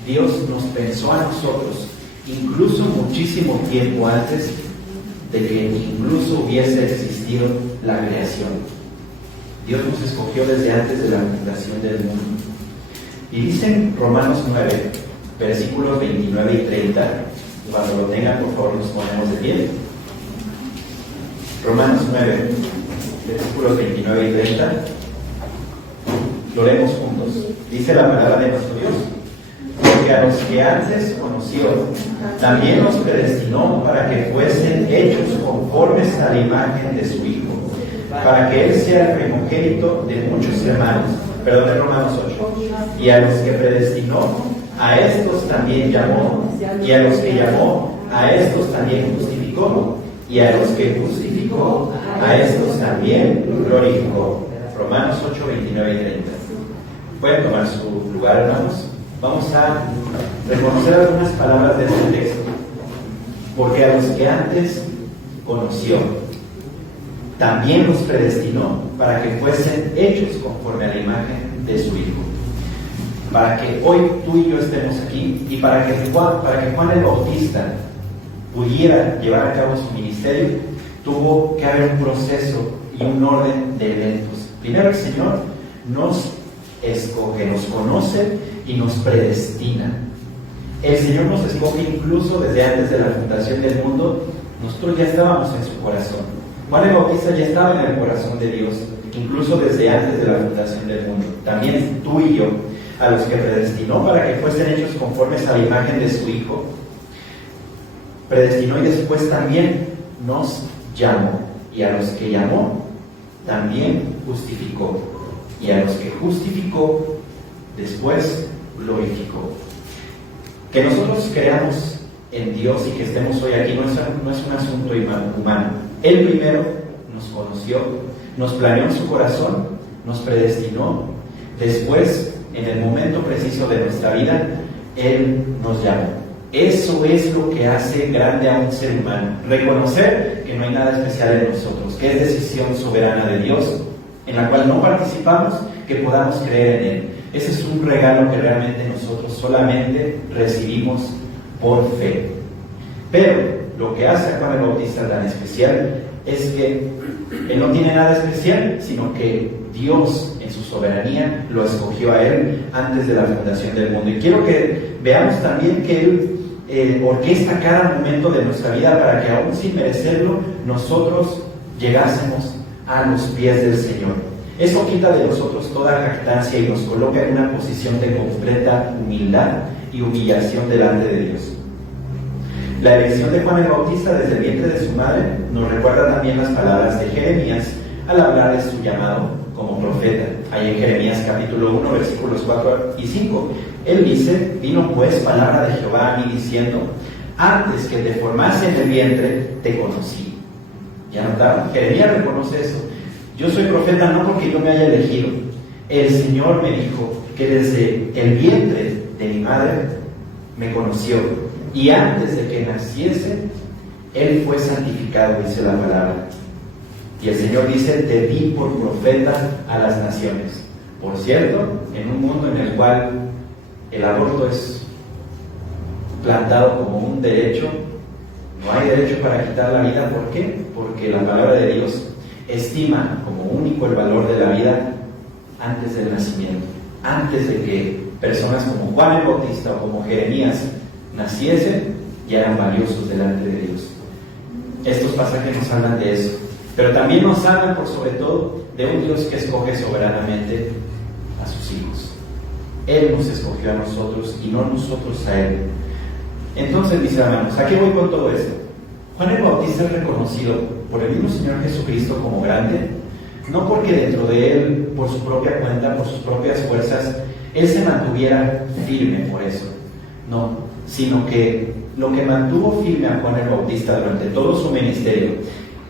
Dios nos pensó a nosotros incluso muchísimo tiempo antes de que incluso hubiese existido la creación. Dios nos escogió desde antes de la fundación del mundo. Y dicen Romanos 9, versículos 29 y 30. Cuando lo tengan, por favor, nos ponemos de pie. Romanos 9, versículos 29 y 30. Lo leemos juntos. Dice la palabra de nuestro Dios: porque a los que antes conoció, también los predestinó para que fuesen hechos conformes a la imagen de su Hijo, para que Él sea el primogénito de muchos hermanos. Perdón, de Romanos 8. Y a los que predestinó, a estos también llamó, y a los que llamó, a estos también justificó, y a los que justificó, a estos también glorificó. Romanos 8, 29 y 30. Pueden tomar su lugar, hermanos. Vamos a reconocer algunas palabras de este texto. Porque a los que antes conoció, también los predestinó para que fuesen hechos conforme a la imagen de su Hijo. Para que hoy tú y yo estemos aquí, y para que Juan el Bautista pudiera llevar a cabo su ministerio, tuvo que haber un proceso y un orden de eventos. Primero, el Señor nos escoge, nos conoce y nos predestina. El Señor nos escoge incluso desde antes de la fundación del mundo. Nosotros ya estábamos en su corazón. Juan el Bautista ya estaba en el corazón de Dios, incluso desde antes de la fundación del mundo. También tú y yo, a los que predestinó para que fuesen hechos conformes a la imagen de su Hijo, predestinó y después también nos llamó. Y a los que llamó, también justificó. Y a los que justificó, después glorificó. Que nosotros creamos en Dios y que estemos hoy aquí no es un asunto humano. Él primero nos conoció, nos planeó en su corazón, nos predestinó. Después, en el momento preciso de nuestra vida, Él nos llamó. Eso es lo que hace grande a un ser humano. Reconocer que no hay nada especial en nosotros, que es decisión soberana de Dios, en la cual no participamos, que podamos creer en Él. Ese es un regalo que realmente nosotros solamente recibimos por fe. Pero lo que hace a Juan el Bautista tan especial es que Él no tiene nada especial, sino que Dios en su soberanía lo escogió a él antes de la fundación del mundo. Y quiero que veamos también que él orquesta cada momento de nuestra vida para que aún sin merecerlo nosotros llegásemos a los pies del Señor. Eso quita de nosotros toda jactancia y nos coloca en una posición de completa humildad y humillación delante de Dios. La elección de Juan el Bautista desde el vientre de su madre nos recuerda también las palabras de Jeremías al hablar de su llamado como profeta. Ahí en Jeremías capítulo 1, versículos 4 y 5, él dice: vino pues palabra de Jehová a mí diciendo, antes que te formase en el vientre, te conocí. ¿Ya notaron? Jeremías reconoce eso. Yo soy profeta no porque yo me haya elegido. El Señor me dijo que desde el vientre de mi madre me conoció. Y antes de que naciese, Él fue santificado, dice la palabra. Y el Señor dice: te di por profeta a las naciones. Por cierto, en un mundo en el cual el aborto es plantado como un derecho, no hay derecho para quitar la vida. ¿Por qué? Porque la palabra de Dios estima como único el valor de la vida antes del nacimiento, antes de que personas como Juan el Bautista o como Jeremías naciesen, ya eran valiosos delante de Dios. Estos pasajes nos hablan de eso, pero también nos hablan por sobre todo de un Dios que escoge soberanamente a sus hijos. Él nos escogió a nosotros y no nosotros a Él. Entonces, mis hermanos, ¿a qué voy con todo esto? Juan el Bautista es reconocido por el mismo Señor Jesucristo como grande, no porque dentro de Él, por su propia cuenta, por sus propias fuerzas, Él se mantuviera firme por eso. No, sino que lo que mantuvo firme a Juan el Bautista durante todo su ministerio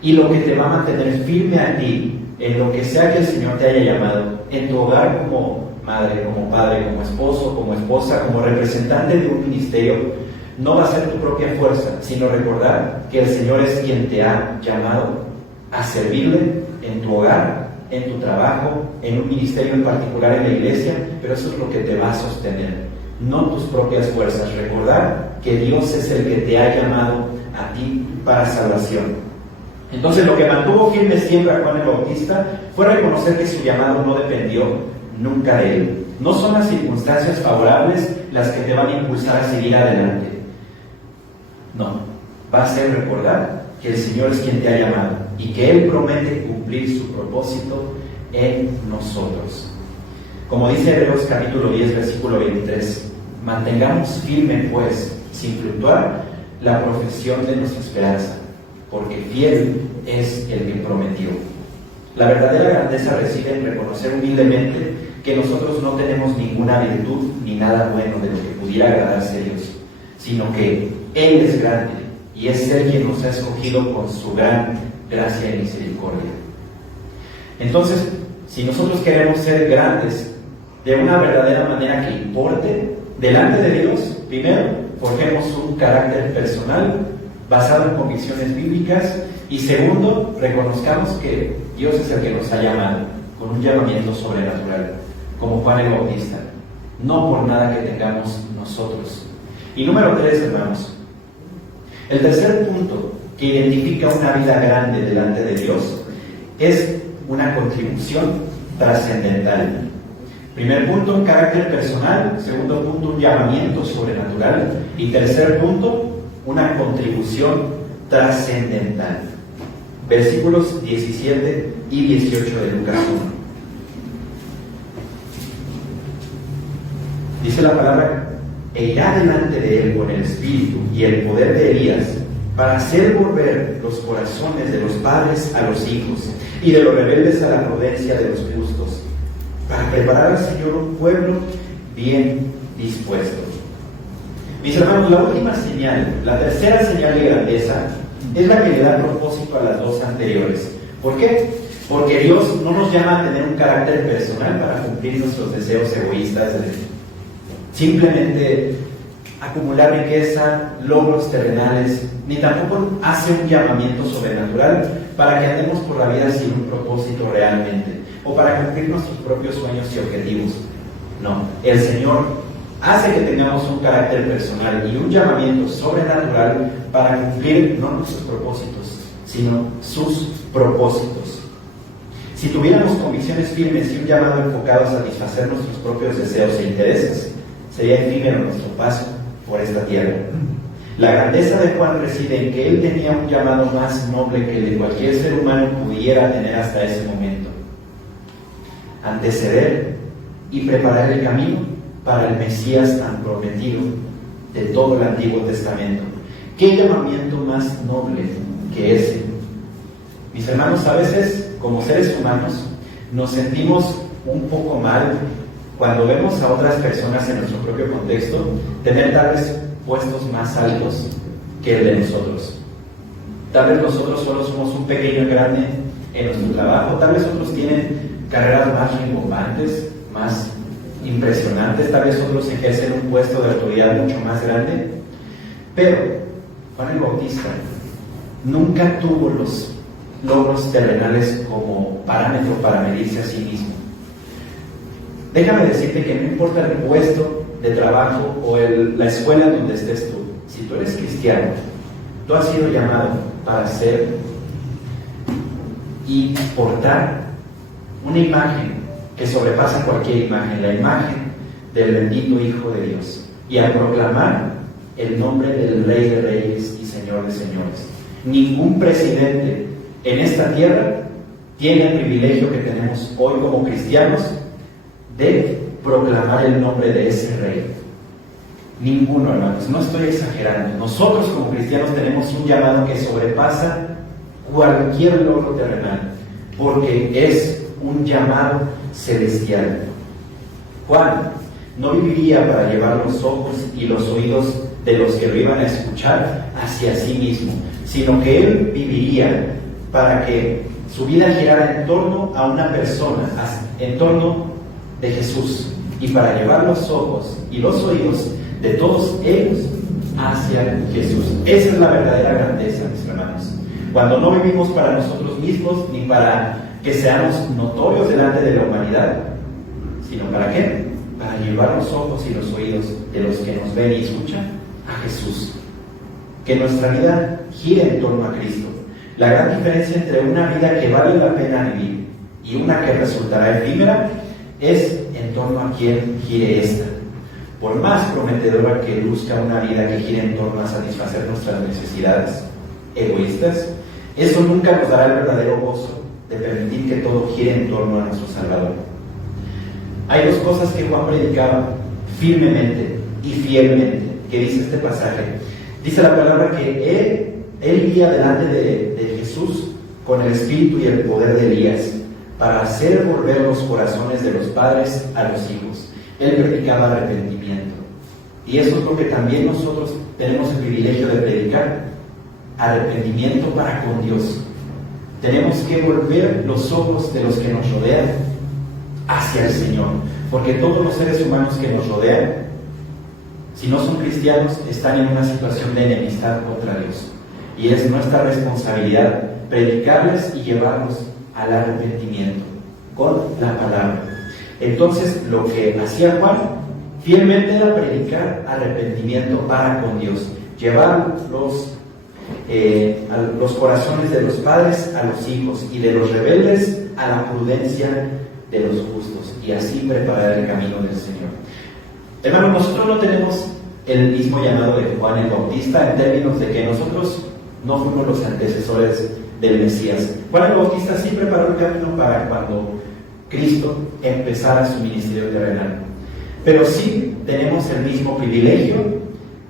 y lo que te va a mantener firme a ti en lo que sea que el Señor te haya llamado, en tu hogar como madre, como padre, como esposo, como esposa, como representante de un ministerio, no va a ser tu propia fuerza, sino recordar que el Señor es quien te ha llamado a servirle en tu hogar, en tu trabajo, en un ministerio en particular en la iglesia, pero eso es lo que te va a sostener, no tus propias fuerzas. Recordar que Dios es el que te ha llamado a ti para salvación. Entonces, lo que mantuvo firme siempre a Juan el Bautista fue reconocer que su llamado no dependió nunca de él. No son las circunstancias favorables las que te van a impulsar a seguir adelante. No, va a ser recordar que el Señor es quien te ha llamado y que Él promete cumplir su propósito en nosotros. Como dice Hebreos capítulo 10, versículo 23, mantengamos firme pues, sin fluctuar, la profesión de nuestra esperanza, porque fiel es el que prometió. La verdadera grandeza reside en reconocer humildemente que nosotros no tenemos ninguna virtud ni nada bueno de lo que pudiera agradarse a Dios, sino que Él es grande y es Él quien nos ha escogido con su gran gracia y misericordia. Entonces, si nosotros queremos ser grandes de una verdadera manera que importe delante de Dios, primero, forjemos un carácter personal basado en convicciones bíblicas y segundo, reconozcamos que Dios es el que nos ha llamado con un llamamiento sobrenatural, como Juan el Bautista, no por nada que tengamos nosotros. Y número 3, hermanos, el tercer punto que identifica una vida grande delante de Dios es una contribución trascendental. Primer punto, un carácter personal. Segundo punto, un llamamiento sobrenatural. Y tercer punto, una contribución trascendental. Versículos 17 y 18 de Lucas 1. Dice la palabra: e irá delante de él con el espíritu y el poder de Elías, para hacer volver los corazones de los padres a los hijos y de los rebeldes a la prudencia de los justos, para preparar al Señor un pueblo bien dispuesto. Mis hermanos, la última señal, la tercera señal de grandeza, es la que le da propósito a las dos anteriores. ¿Por qué? Porque Dios no nos llama a tener un carácter personal para cumplir nuestros deseos egoístas de simplemente acumular riqueza, logros terrenales, ni tampoco hace un llamamiento sobrenatural para que andemos por la vida sin un propósito realmente, o para cumplir nuestros propios sueños y objetivos. No, el Señor hace que tengamos un carácter personal y un llamamiento sobrenatural para cumplir no nuestros propósitos, sino sus propósitos. Si tuviéramos convicciones firmes y un llamado enfocado a satisfacer nuestros propios deseos e intereses, sería efímero nuestro paso por esta tierra. La grandeza de Juan reside en que él tenía un llamado más noble que el de cualquier ser humano pudiera tener hasta ese momento: anteceder y preparar el camino para el Mesías tan prometido de todo el Antiguo Testamento. ¿Qué llamamiento más noble que ese? Mis hermanos, a veces, como seres humanos, nos sentimos un poco mal cuando vemos a otras personas en nuestro propio contexto tener tal vez puestos más altos que el de nosotros. Tal vez nosotros solo somos un pequeño grande en nuestro trabajo, tal vez otros tienen carreras más rimbombantes, más impresionantes, tal vez otros ejercen un puesto de autoridad mucho más grande, pero Juan el Bautista nunca tuvo los logros terrenales como parámetro para medirse a sí mismo. Déjame decirte que no importa el puesto de trabajo o la escuela donde estés tú, si tú eres cristiano, tú has sido llamado para ser y portar una imagen que sobrepasa cualquier imagen, la imagen del bendito Hijo de Dios, y a proclamar el nombre del Rey de Reyes y Señor de Señores. Ningún presidente en esta tierra tiene el privilegio que tenemos hoy como cristianos de proclamar el nombre de ese Rey. Ninguno, hermanos, no estoy exagerando. Nosotros como cristianos tenemos un llamado que sobrepasa cualquier logro terrenal, porque es un llamado celestial. Juan no viviría para llevar los ojos y los oídos de los que lo iban a escuchar hacia sí mismo, sino que él viviría para que su vida girara en torno a una persona, en torno de Jesús, y para llevar los ojos y los oídos de todos ellos hacia Jesús. Esa es la verdadera grandeza, mis hermanos. Cuando no vivimos para nosotros mismos ni para que seamos notorios delante de la humanidad, sino ¿para qué? Para llevar los ojos y los oídos de los que nos ven y escuchan a Jesús. Que nuestra vida gire en torno a Cristo. La gran diferencia entre una vida que vale la pena vivir y una que resultará efímera es en torno a quién gire esta. Por más prometedora que luzca una vida que gire en torno a satisfacer nuestras necesidades egoístas, eso nunca nos dará el verdadero gozo de permitir que todo gire en torno a nuestro Salvador. Hay dos cosas que Juan predicaba firmemente y fielmente, que dice este pasaje. Dice la palabra que él iría delante de Jesús con el espíritu y el poder de Elías para hacer volver los corazones de los padres a los hijos. Él predicaba arrepentimiento, y eso es lo que también nosotros tenemos el privilegio de predicar: arrepentimiento para con Dios. Tenemos que volver los ojos de los que nos rodean hacia el Señor, porque todos los seres humanos que nos rodean, si no son cristianos, están en una situación de enemistad contra Dios, y es nuestra responsabilidad predicarles y llevarlos al arrepentimiento con la palabra. Entonces, lo que hacía Juan fielmente era predicar arrepentimiento para con Dios, llevar los corazones de los padres a los hijos y de los rebeldes a la prudencia de los justos, y así preparar el camino del Señor. Hermanos, nosotros no tenemos el mismo llamado de Juan el Bautista en términos de que nosotros no fuimos los antecesores del Mesías. Juan el Bautista sí preparó el camino para cuando Cristo empezara su ministerio terrenal, pero sí tenemos el mismo privilegio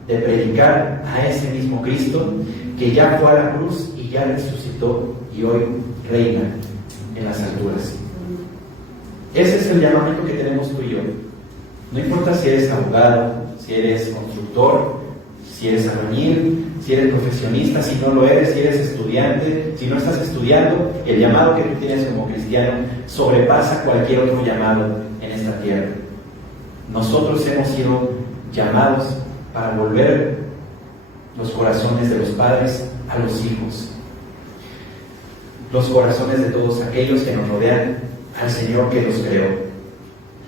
de predicar a ese mismo Cristo que ya fue a la cruz y ya resucitó y hoy reina en las alturas. Ese es el llamamiento que tenemos tú y yo. No importa si eres abogado, si eres constructor, si eres albañil, si eres profesionista, si no lo eres, si eres estudiante, si no estás estudiando, el llamado que tú tienes como cristiano sobrepasa cualquier otro llamado en esta tierra. Nosotros hemos sido llamados para volver los corazones de los padres a los hijos, los corazones de todos aquellos que nos rodean al Señor que los creó.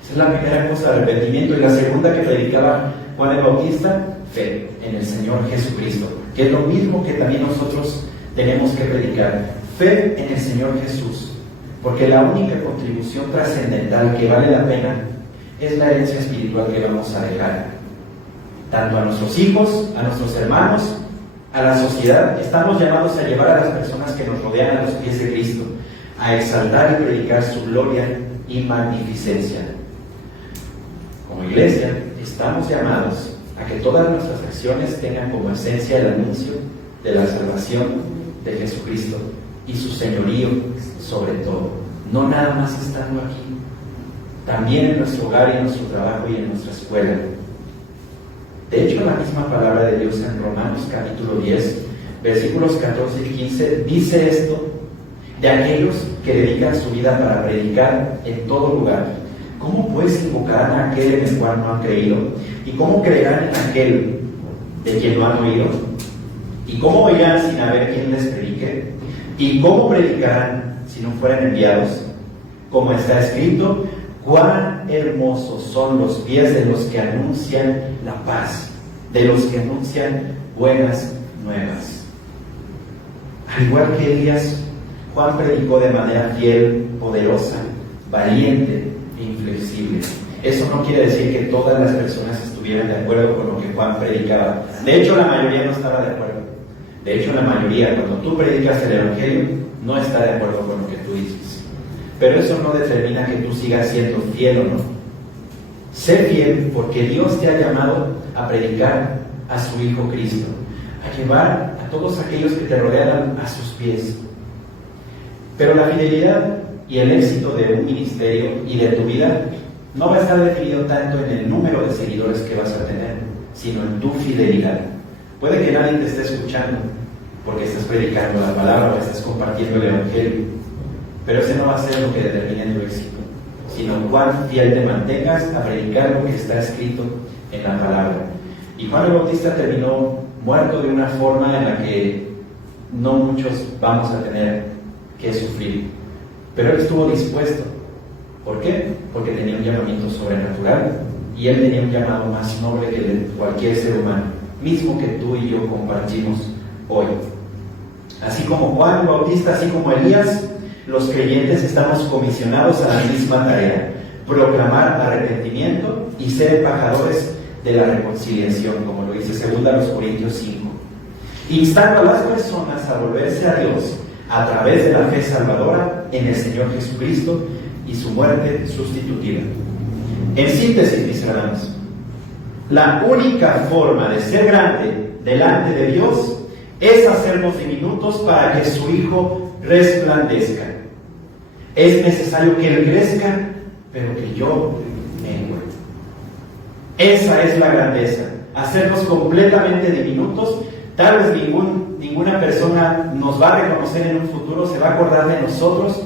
Esa es la primera cosa, arrepentimiento. Y la segunda que predicaba Juan el Bautista, fe en el Señor Jesucristo, que es lo mismo que también nosotros tenemos que predicar: fe en el Señor Jesús, porque la única contribución trascendental que vale la pena es la herencia espiritual que vamos a dejar, tanto a nuestros hijos, a nuestros hermanos, a la sociedad. Estamos llamados a llevar a las personas que nos rodean a los pies de Cristo, a exaltar y predicar su gloria y magnificencia. Como iglesia, estamos llamados a que todas nuestras acciones tengan como esencia el anuncio de la salvación de Jesucristo y su señorío sobre todo. No nada más estando aquí, también en nuestro hogar y en nuestro trabajo y en nuestra escuela. De hecho, la misma palabra de Dios en Romanos capítulo 10, versículos 14 y 15, dice esto de aquellos que dedican su vida para predicar en todo lugar. ¿Cómo pues invocarán a aquel en el cual no han creído? ¿Y cómo creerán en aquel de quien no han oído? ¿Y cómo oirán sin haber quien les predique? ¿Y cómo predicarán si no fueran enviados? Como está escrito, cuán hermosos son los pies de los que anuncian la paz, de los que anuncian buenas nuevas. Al igual que Elías, Juan predicó de manera fiel, poderosa, valiente e inflexible. Eso no quiere decir que todas las personas estuvieran de acuerdo con lo que Juan predicaba. De hecho, la mayoría no estaba de acuerdo. De hecho, la mayoría, cuando tú predicas el Evangelio, no está de acuerdo con lo que tú dices. Pero eso no determina que tú sigas siendo fiel o no. Sé fiel porque Dios te ha llamado a predicar a su Hijo Cristo, a llevar a todos aquellos que te rodean a sus pies. Pero la fidelidad y el éxito de un ministerio y de tu vida no va a estar definido tanto en el número de seguidores que vas a tener, sino en tu fidelidad. Puede que nadie te esté escuchando porque estás predicando la palabra o estás compartiendo el Evangelio, pero ese no va a ser lo que determine tu éxito, sino cuán fiel te mantengas a predicar lo que está escrito en la palabra. Y Juan el Bautista terminó muerto de una forma en la que no muchos vamos a tener que sufrir, pero él estuvo dispuesto. ¿Por qué? Porque tenía un llamamiento sobrenatural y él tenía un llamado más noble que el de cualquier ser humano, mismo que tú y yo compartimos hoy. Así como Juan el Bautista, así como Elías, los creyentes estamos comisionados a la misma tarea: proclamar arrepentimiento y ser embajadores de la reconciliación, como lo dice 2 Corintios 5, instando a las personas a volverse a Dios a través de la fe salvadora en el Señor Jesucristo y su muerte sustitutiva. En síntesis, mis hermanos, la única forma de ser grande delante de Dios es hacernos diminutos para que su Hijo resplandezca. Es necesario que Él crezca, pero que yo mengue. Esa es la grandeza, hacernos completamente diminutos. Tal vez ninguna persona nos va a reconocer en un futuro, se va a acordar de nosotros,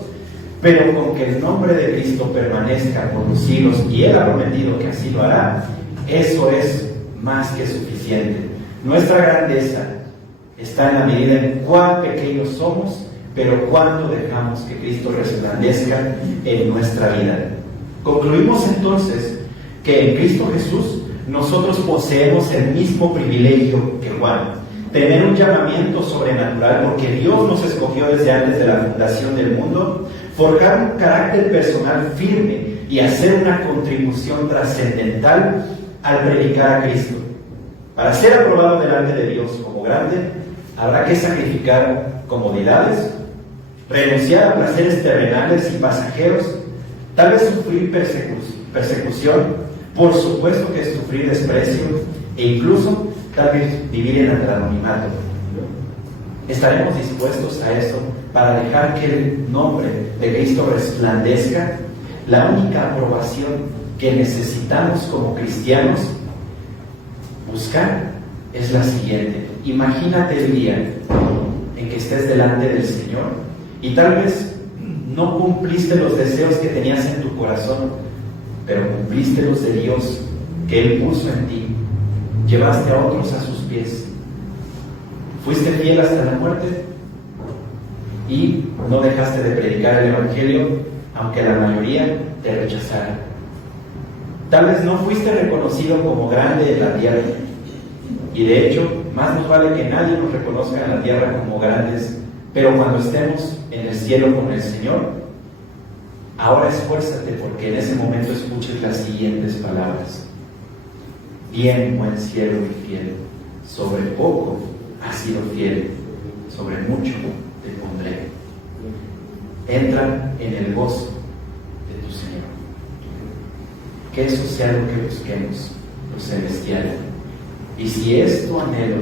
pero con que el nombre de Cristo permanezca por los siglos, y Él ha prometido que así lo hará, eso es más que suficiente. Nuestra grandeza está en la medida en cuán pequeños somos, pero cuánto dejamos que Cristo resplandezca en nuestra vida. Concluimos entonces que en Cristo Jesús nosotros poseemos el mismo privilegio que Juan: tener un llamamiento sobrenatural, porque Dios nos escogió desde antes de la fundación del mundo, forjar un carácter personal firme y hacer una contribución trascendental al predicar a Cristo. Para ser aprobado delante de Dios como grande, habrá que sacrificar comodidades, renunciar a placeres terrenales y pasajeros, tal vez sufrir persecución, por supuesto que sufrir desprecio e incluso tal vez vivir en el anonimato. ¿Estaremos dispuestos a eso para dejar que el nombre de Cristo resplandezca? La única aprobación que necesitamos como cristianos buscar es la siguiente: imagínate el día en que estés delante del Señor y tal vez no cumpliste los deseos que tenías en tu corazón, pero cumpliste los de Dios que Él puso en ti. Llevaste a otros a sus pies, fuiste fiel hasta la muerte y no dejaste de predicar el Evangelio aunque la mayoría te rechazara. Tal vez no fuiste reconocido como grande en la tierra, y de hecho más nos vale que nadie nos reconozca en la tierra como grandes, pero cuando estemos en el cielo con el Señor, Ahora esfuérzate porque en ese momento escuches las siguientes palabras. Bien, buen siervo y fiel, sobre poco has sido fiel, sobre mucho te pondré. Entra en el gozo de tu Señor. Que eso sea lo que busquemos, lo celestial. Y si es tu anhelo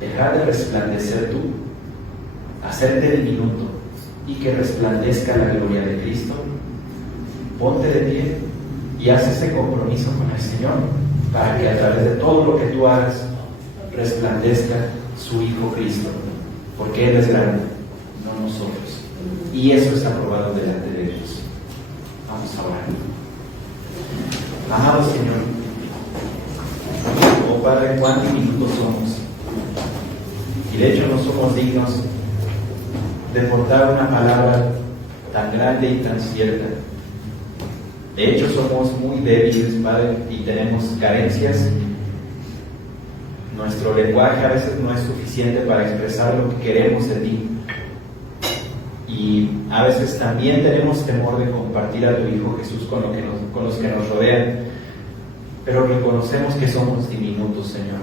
dejar de resplandecer tú, hacerte diminuto y que resplandezca la gloria de Cristo, ponte de pie y haz ese compromiso con el Señor para que a través de todo lo que tú hagas resplandezca su Hijo Cristo, porque Él es grande, no nosotros, y eso es aprobado delante de Dios. Vamos a orar. Amado Señor, oh Padre, cuán diminutos somos, y de hecho no somos dignos de portar una palabra tan grande y tan cierta. De hecho somos muy débiles, Padre, y tenemos carencias. Nuestro lenguaje a veces no es suficiente para expresar lo que queremos de ti. Y a veces también tenemos temor de compartir a tu Hijo Jesús con los que nos rodean. Pero reconocemos que somos diminutos, Señor,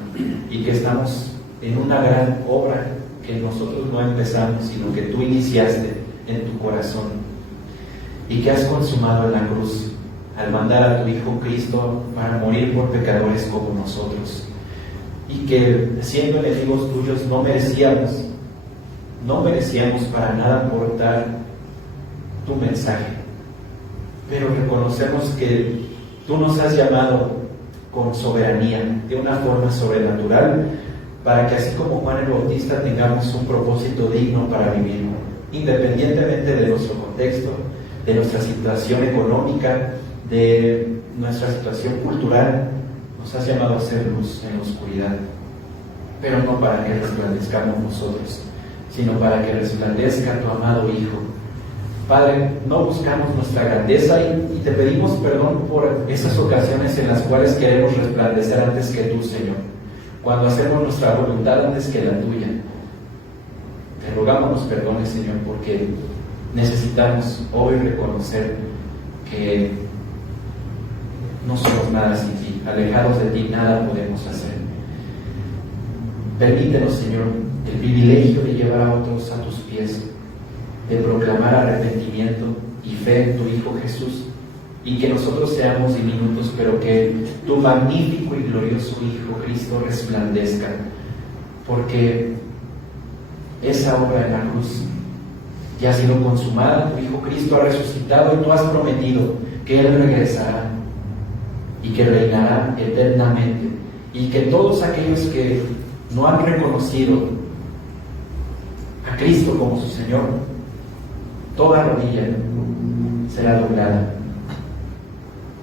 y que estamos en una gran obra que nosotros no empezamos, sino que tú iniciaste en tu corazón y que has consumado en la cruz al mandar a tu Hijo Cristo para morir por pecadores como nosotros, y que siendo enemigos tuyos no merecíamos para nada portar tu mensaje, pero reconocemos que tú nos has llamado con soberanía, de una forma sobrenatural, para que así como Juan el Bautista tengamos un propósito digno para vivir, independientemente de nuestro contexto, de nuestra situación económica, de nuestra situación cultural. Nos has llamado a ser luz en la oscuridad, pero no para que resplandezcamos nosotros, sino para que resplandezca tu amado Hijo. Padre, no buscamos nuestra grandeza y te pedimos perdón por esas ocasiones en las cuales queremos resplandecer antes que tú, Señor, cuando hacemos nuestra voluntad antes que la tuya. Te rogamos nos perdones, Señor, porque necesitamos hoy reconocer que no somos nada sin ti, alejados de ti nada podemos hacer. Permítenos, Señor, el privilegio de llevar a otros a tus pies, de proclamar arrepentimiento y fe en tu Hijo Jesús, y que nosotros seamos diminutos, pero que tu magnífico y glorioso Hijo Cristo resplandezca, porque esa obra en la cruz ya ha sido consumada. Tu Hijo Cristo ha resucitado y tú has prometido que Él regresará y que reinará eternamente, y que todos aquellos que no han reconocido a Cristo como su Señor, toda rodilla será doblada.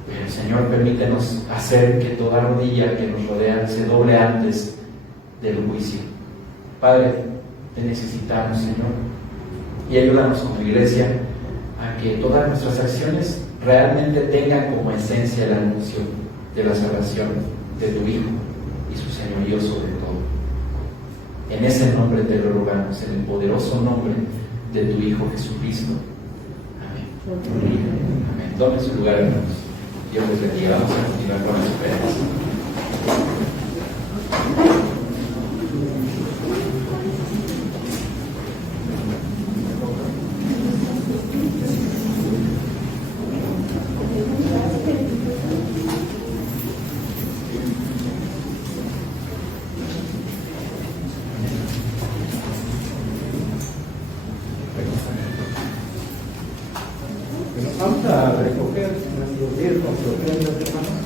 Pero Señor, permítenos hacer que toda rodilla que nos rodea se doble antes del juicio. Padre, te necesitamos, Señor, y ayúdanos como iglesia a que todas nuestras acciones realmente tengan como esencia el anuncio de la salvación de tu Hijo y su señorío sobre todo. En ese nombre te lo rogamos, en el poderoso nombre de tu Hijo Jesucristo. Amén. Amén. Tomen su lugar, hermanos. Dios les bendiga. Vamos a continuar con las esperanzas. Vamos a recoger nuestros diezmos, ofrendas, hermanos,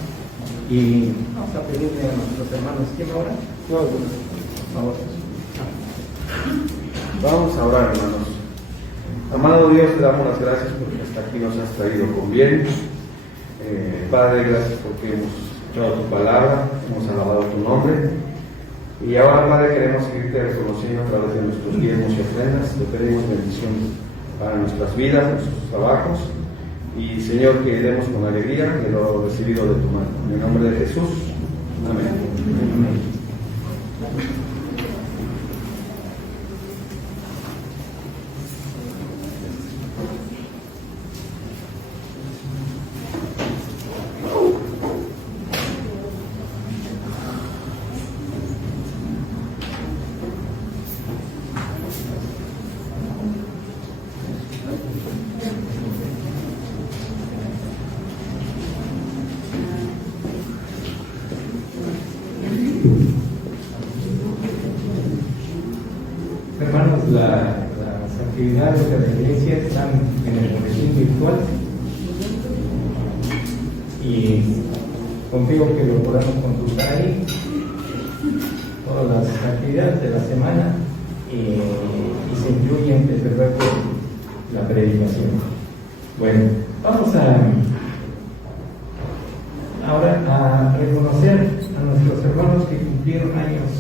y vamos a pedirle a nuestros hermanos, ¿quién ahora? Por favor. Vamos a orar, hermanos. Amado Dios, te damos las gracias porque hasta aquí nos has traído con bien. Padre, gracias porque hemos escuchado tu palabra, hemos alabado tu nombre. Y ahora, Padre, queremos seguirte reconociendo a través de nuestros diezmos y ofrendas. Te pedimos bendición para nuestras vidas, nuestros trabajos. Y Señor, que demos con alegría de lo recibido de tu mano. En el nombre de Jesús. Amén. Amén. las actividades de la iglesia están en el boletín virtual y confío que lo podamos consultar ahí, todas las actividades de la semana y se incluyen desde luego la predicación. Bueno, vamos ahora a reconocer a nuestros hermanos que cumplieron años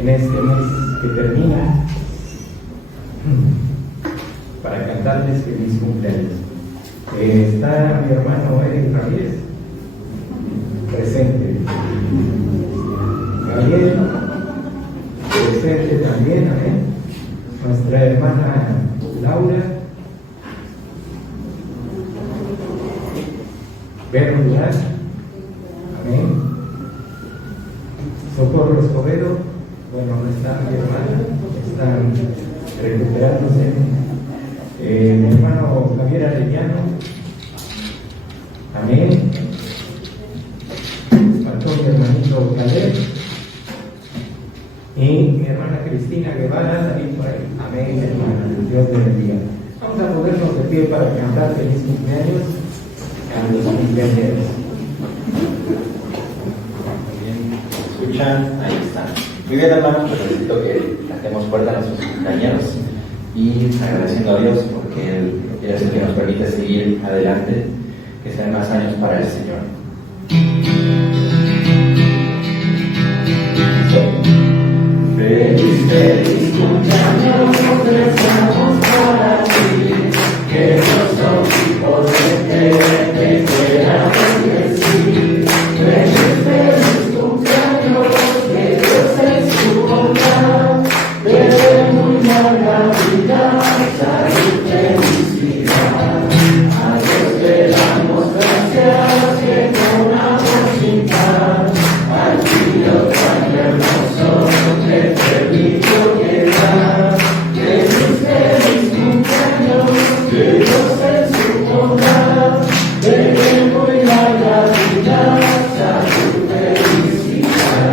en este mes que termina, para cantarles feliz cumpleaños. Está mi hermano Eric Ramírez, presente. Gabriel, presente también, amén. Nuestra hermana Laura, Berno Durán, amén. Socorro Escobedo, bueno, no está mi hermana, están recuperándose. Mi hermano Javier Arellano, amén. Faltó mi hermanito Caleb y mi hermana Cristina Guevara también por ahí, amén, hermana, Dios te bendiga. Vamos a ponernos de pie para cantar feliz cumpleaños a los cumpleaños. ¿Escuchan? Ahí está. Muy bien, hermanos, pues necesito que cantemos fuerte a nuestros compañeros y agradeciendo a Dios porque Él es el que nos permite seguir adelante, que sean más años para el Señor. Feliz, feliz cumpleaños, deseamos para ti, que los omnipotentes te quieran bendecir. Feliz, feliz cumpleaños, que Dios en su bondad te dé muy larga vida, salud, felicidad. A Dios le damos gracias que con amor sin par al Hijo tan hermoso te permitió llegar. Feliz, feliz cumpleaños, que Dios en su bondad te dé muy larga vida, salud, felicidad.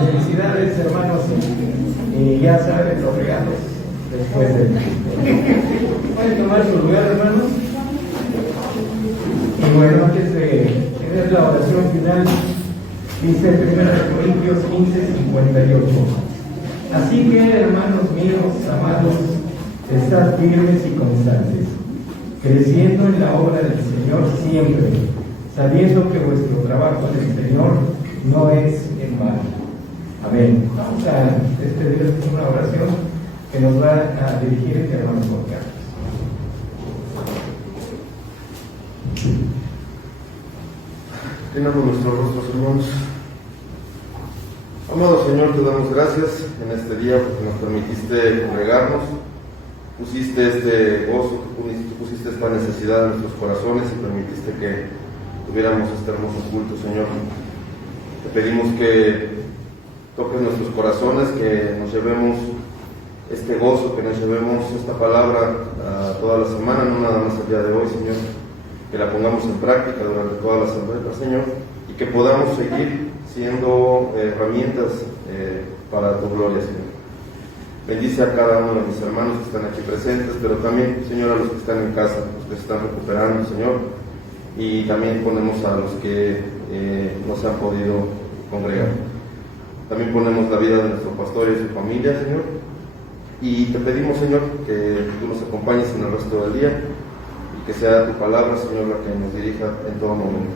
Felicidades, hermanos, y ya saben los regalos después de. ¿Pueden tomar su lugar, hermanos? Y bueno, antes de tener la oración final, dice 1 Corintios 15:58. Así que, hermanos míos, amados, estad firmes y constantes, creciendo en la obra del Señor siempre, sabiendo que vuestro trabajo en el Señor no es en vano. Amén. Vamos a despedirnos con una oración que nos va a dirigir el hermano Juan Carlos. Tenemos nuestros rostros, hermanos. Amado Señor, te damos gracias en este día porque nos permitiste congregarnos, pusiste este gozo, pusiste esta necesidad en nuestros corazones y permitiste que tuviéramos este hermoso culto, Señor. Te pedimos que toques nuestros corazones, que nos llevemos este gozo, que nos llevemos esta palabra toda la semana, no nada más el día de hoy, Señor, que la pongamos en práctica durante toda la semana, Señor, y que podamos seguir siendo herramientas para tu gloria, Señor. Bendice a cada uno de mis hermanos que están aquí presentes, pero también, Señor, a los que están en casa, los que se están recuperando, Señor, y también ponemos a los que no se han podido congregar. También ponemos la vida de nuestro pastor y su familia, Señor, y te pedimos, Señor, que tú nos acompañes en el resto del día y que sea tu palabra, Señor, la que nos dirija en todo momento.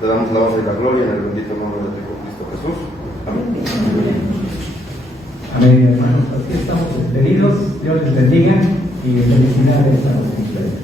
Te damos la honra y la gloria en el bendito nombre de tu Hijo Cristo Jesús. Amén. Amén, hermanos. Así estamos despedidos. Dios les bendiga y felicidades a los cumpleaños.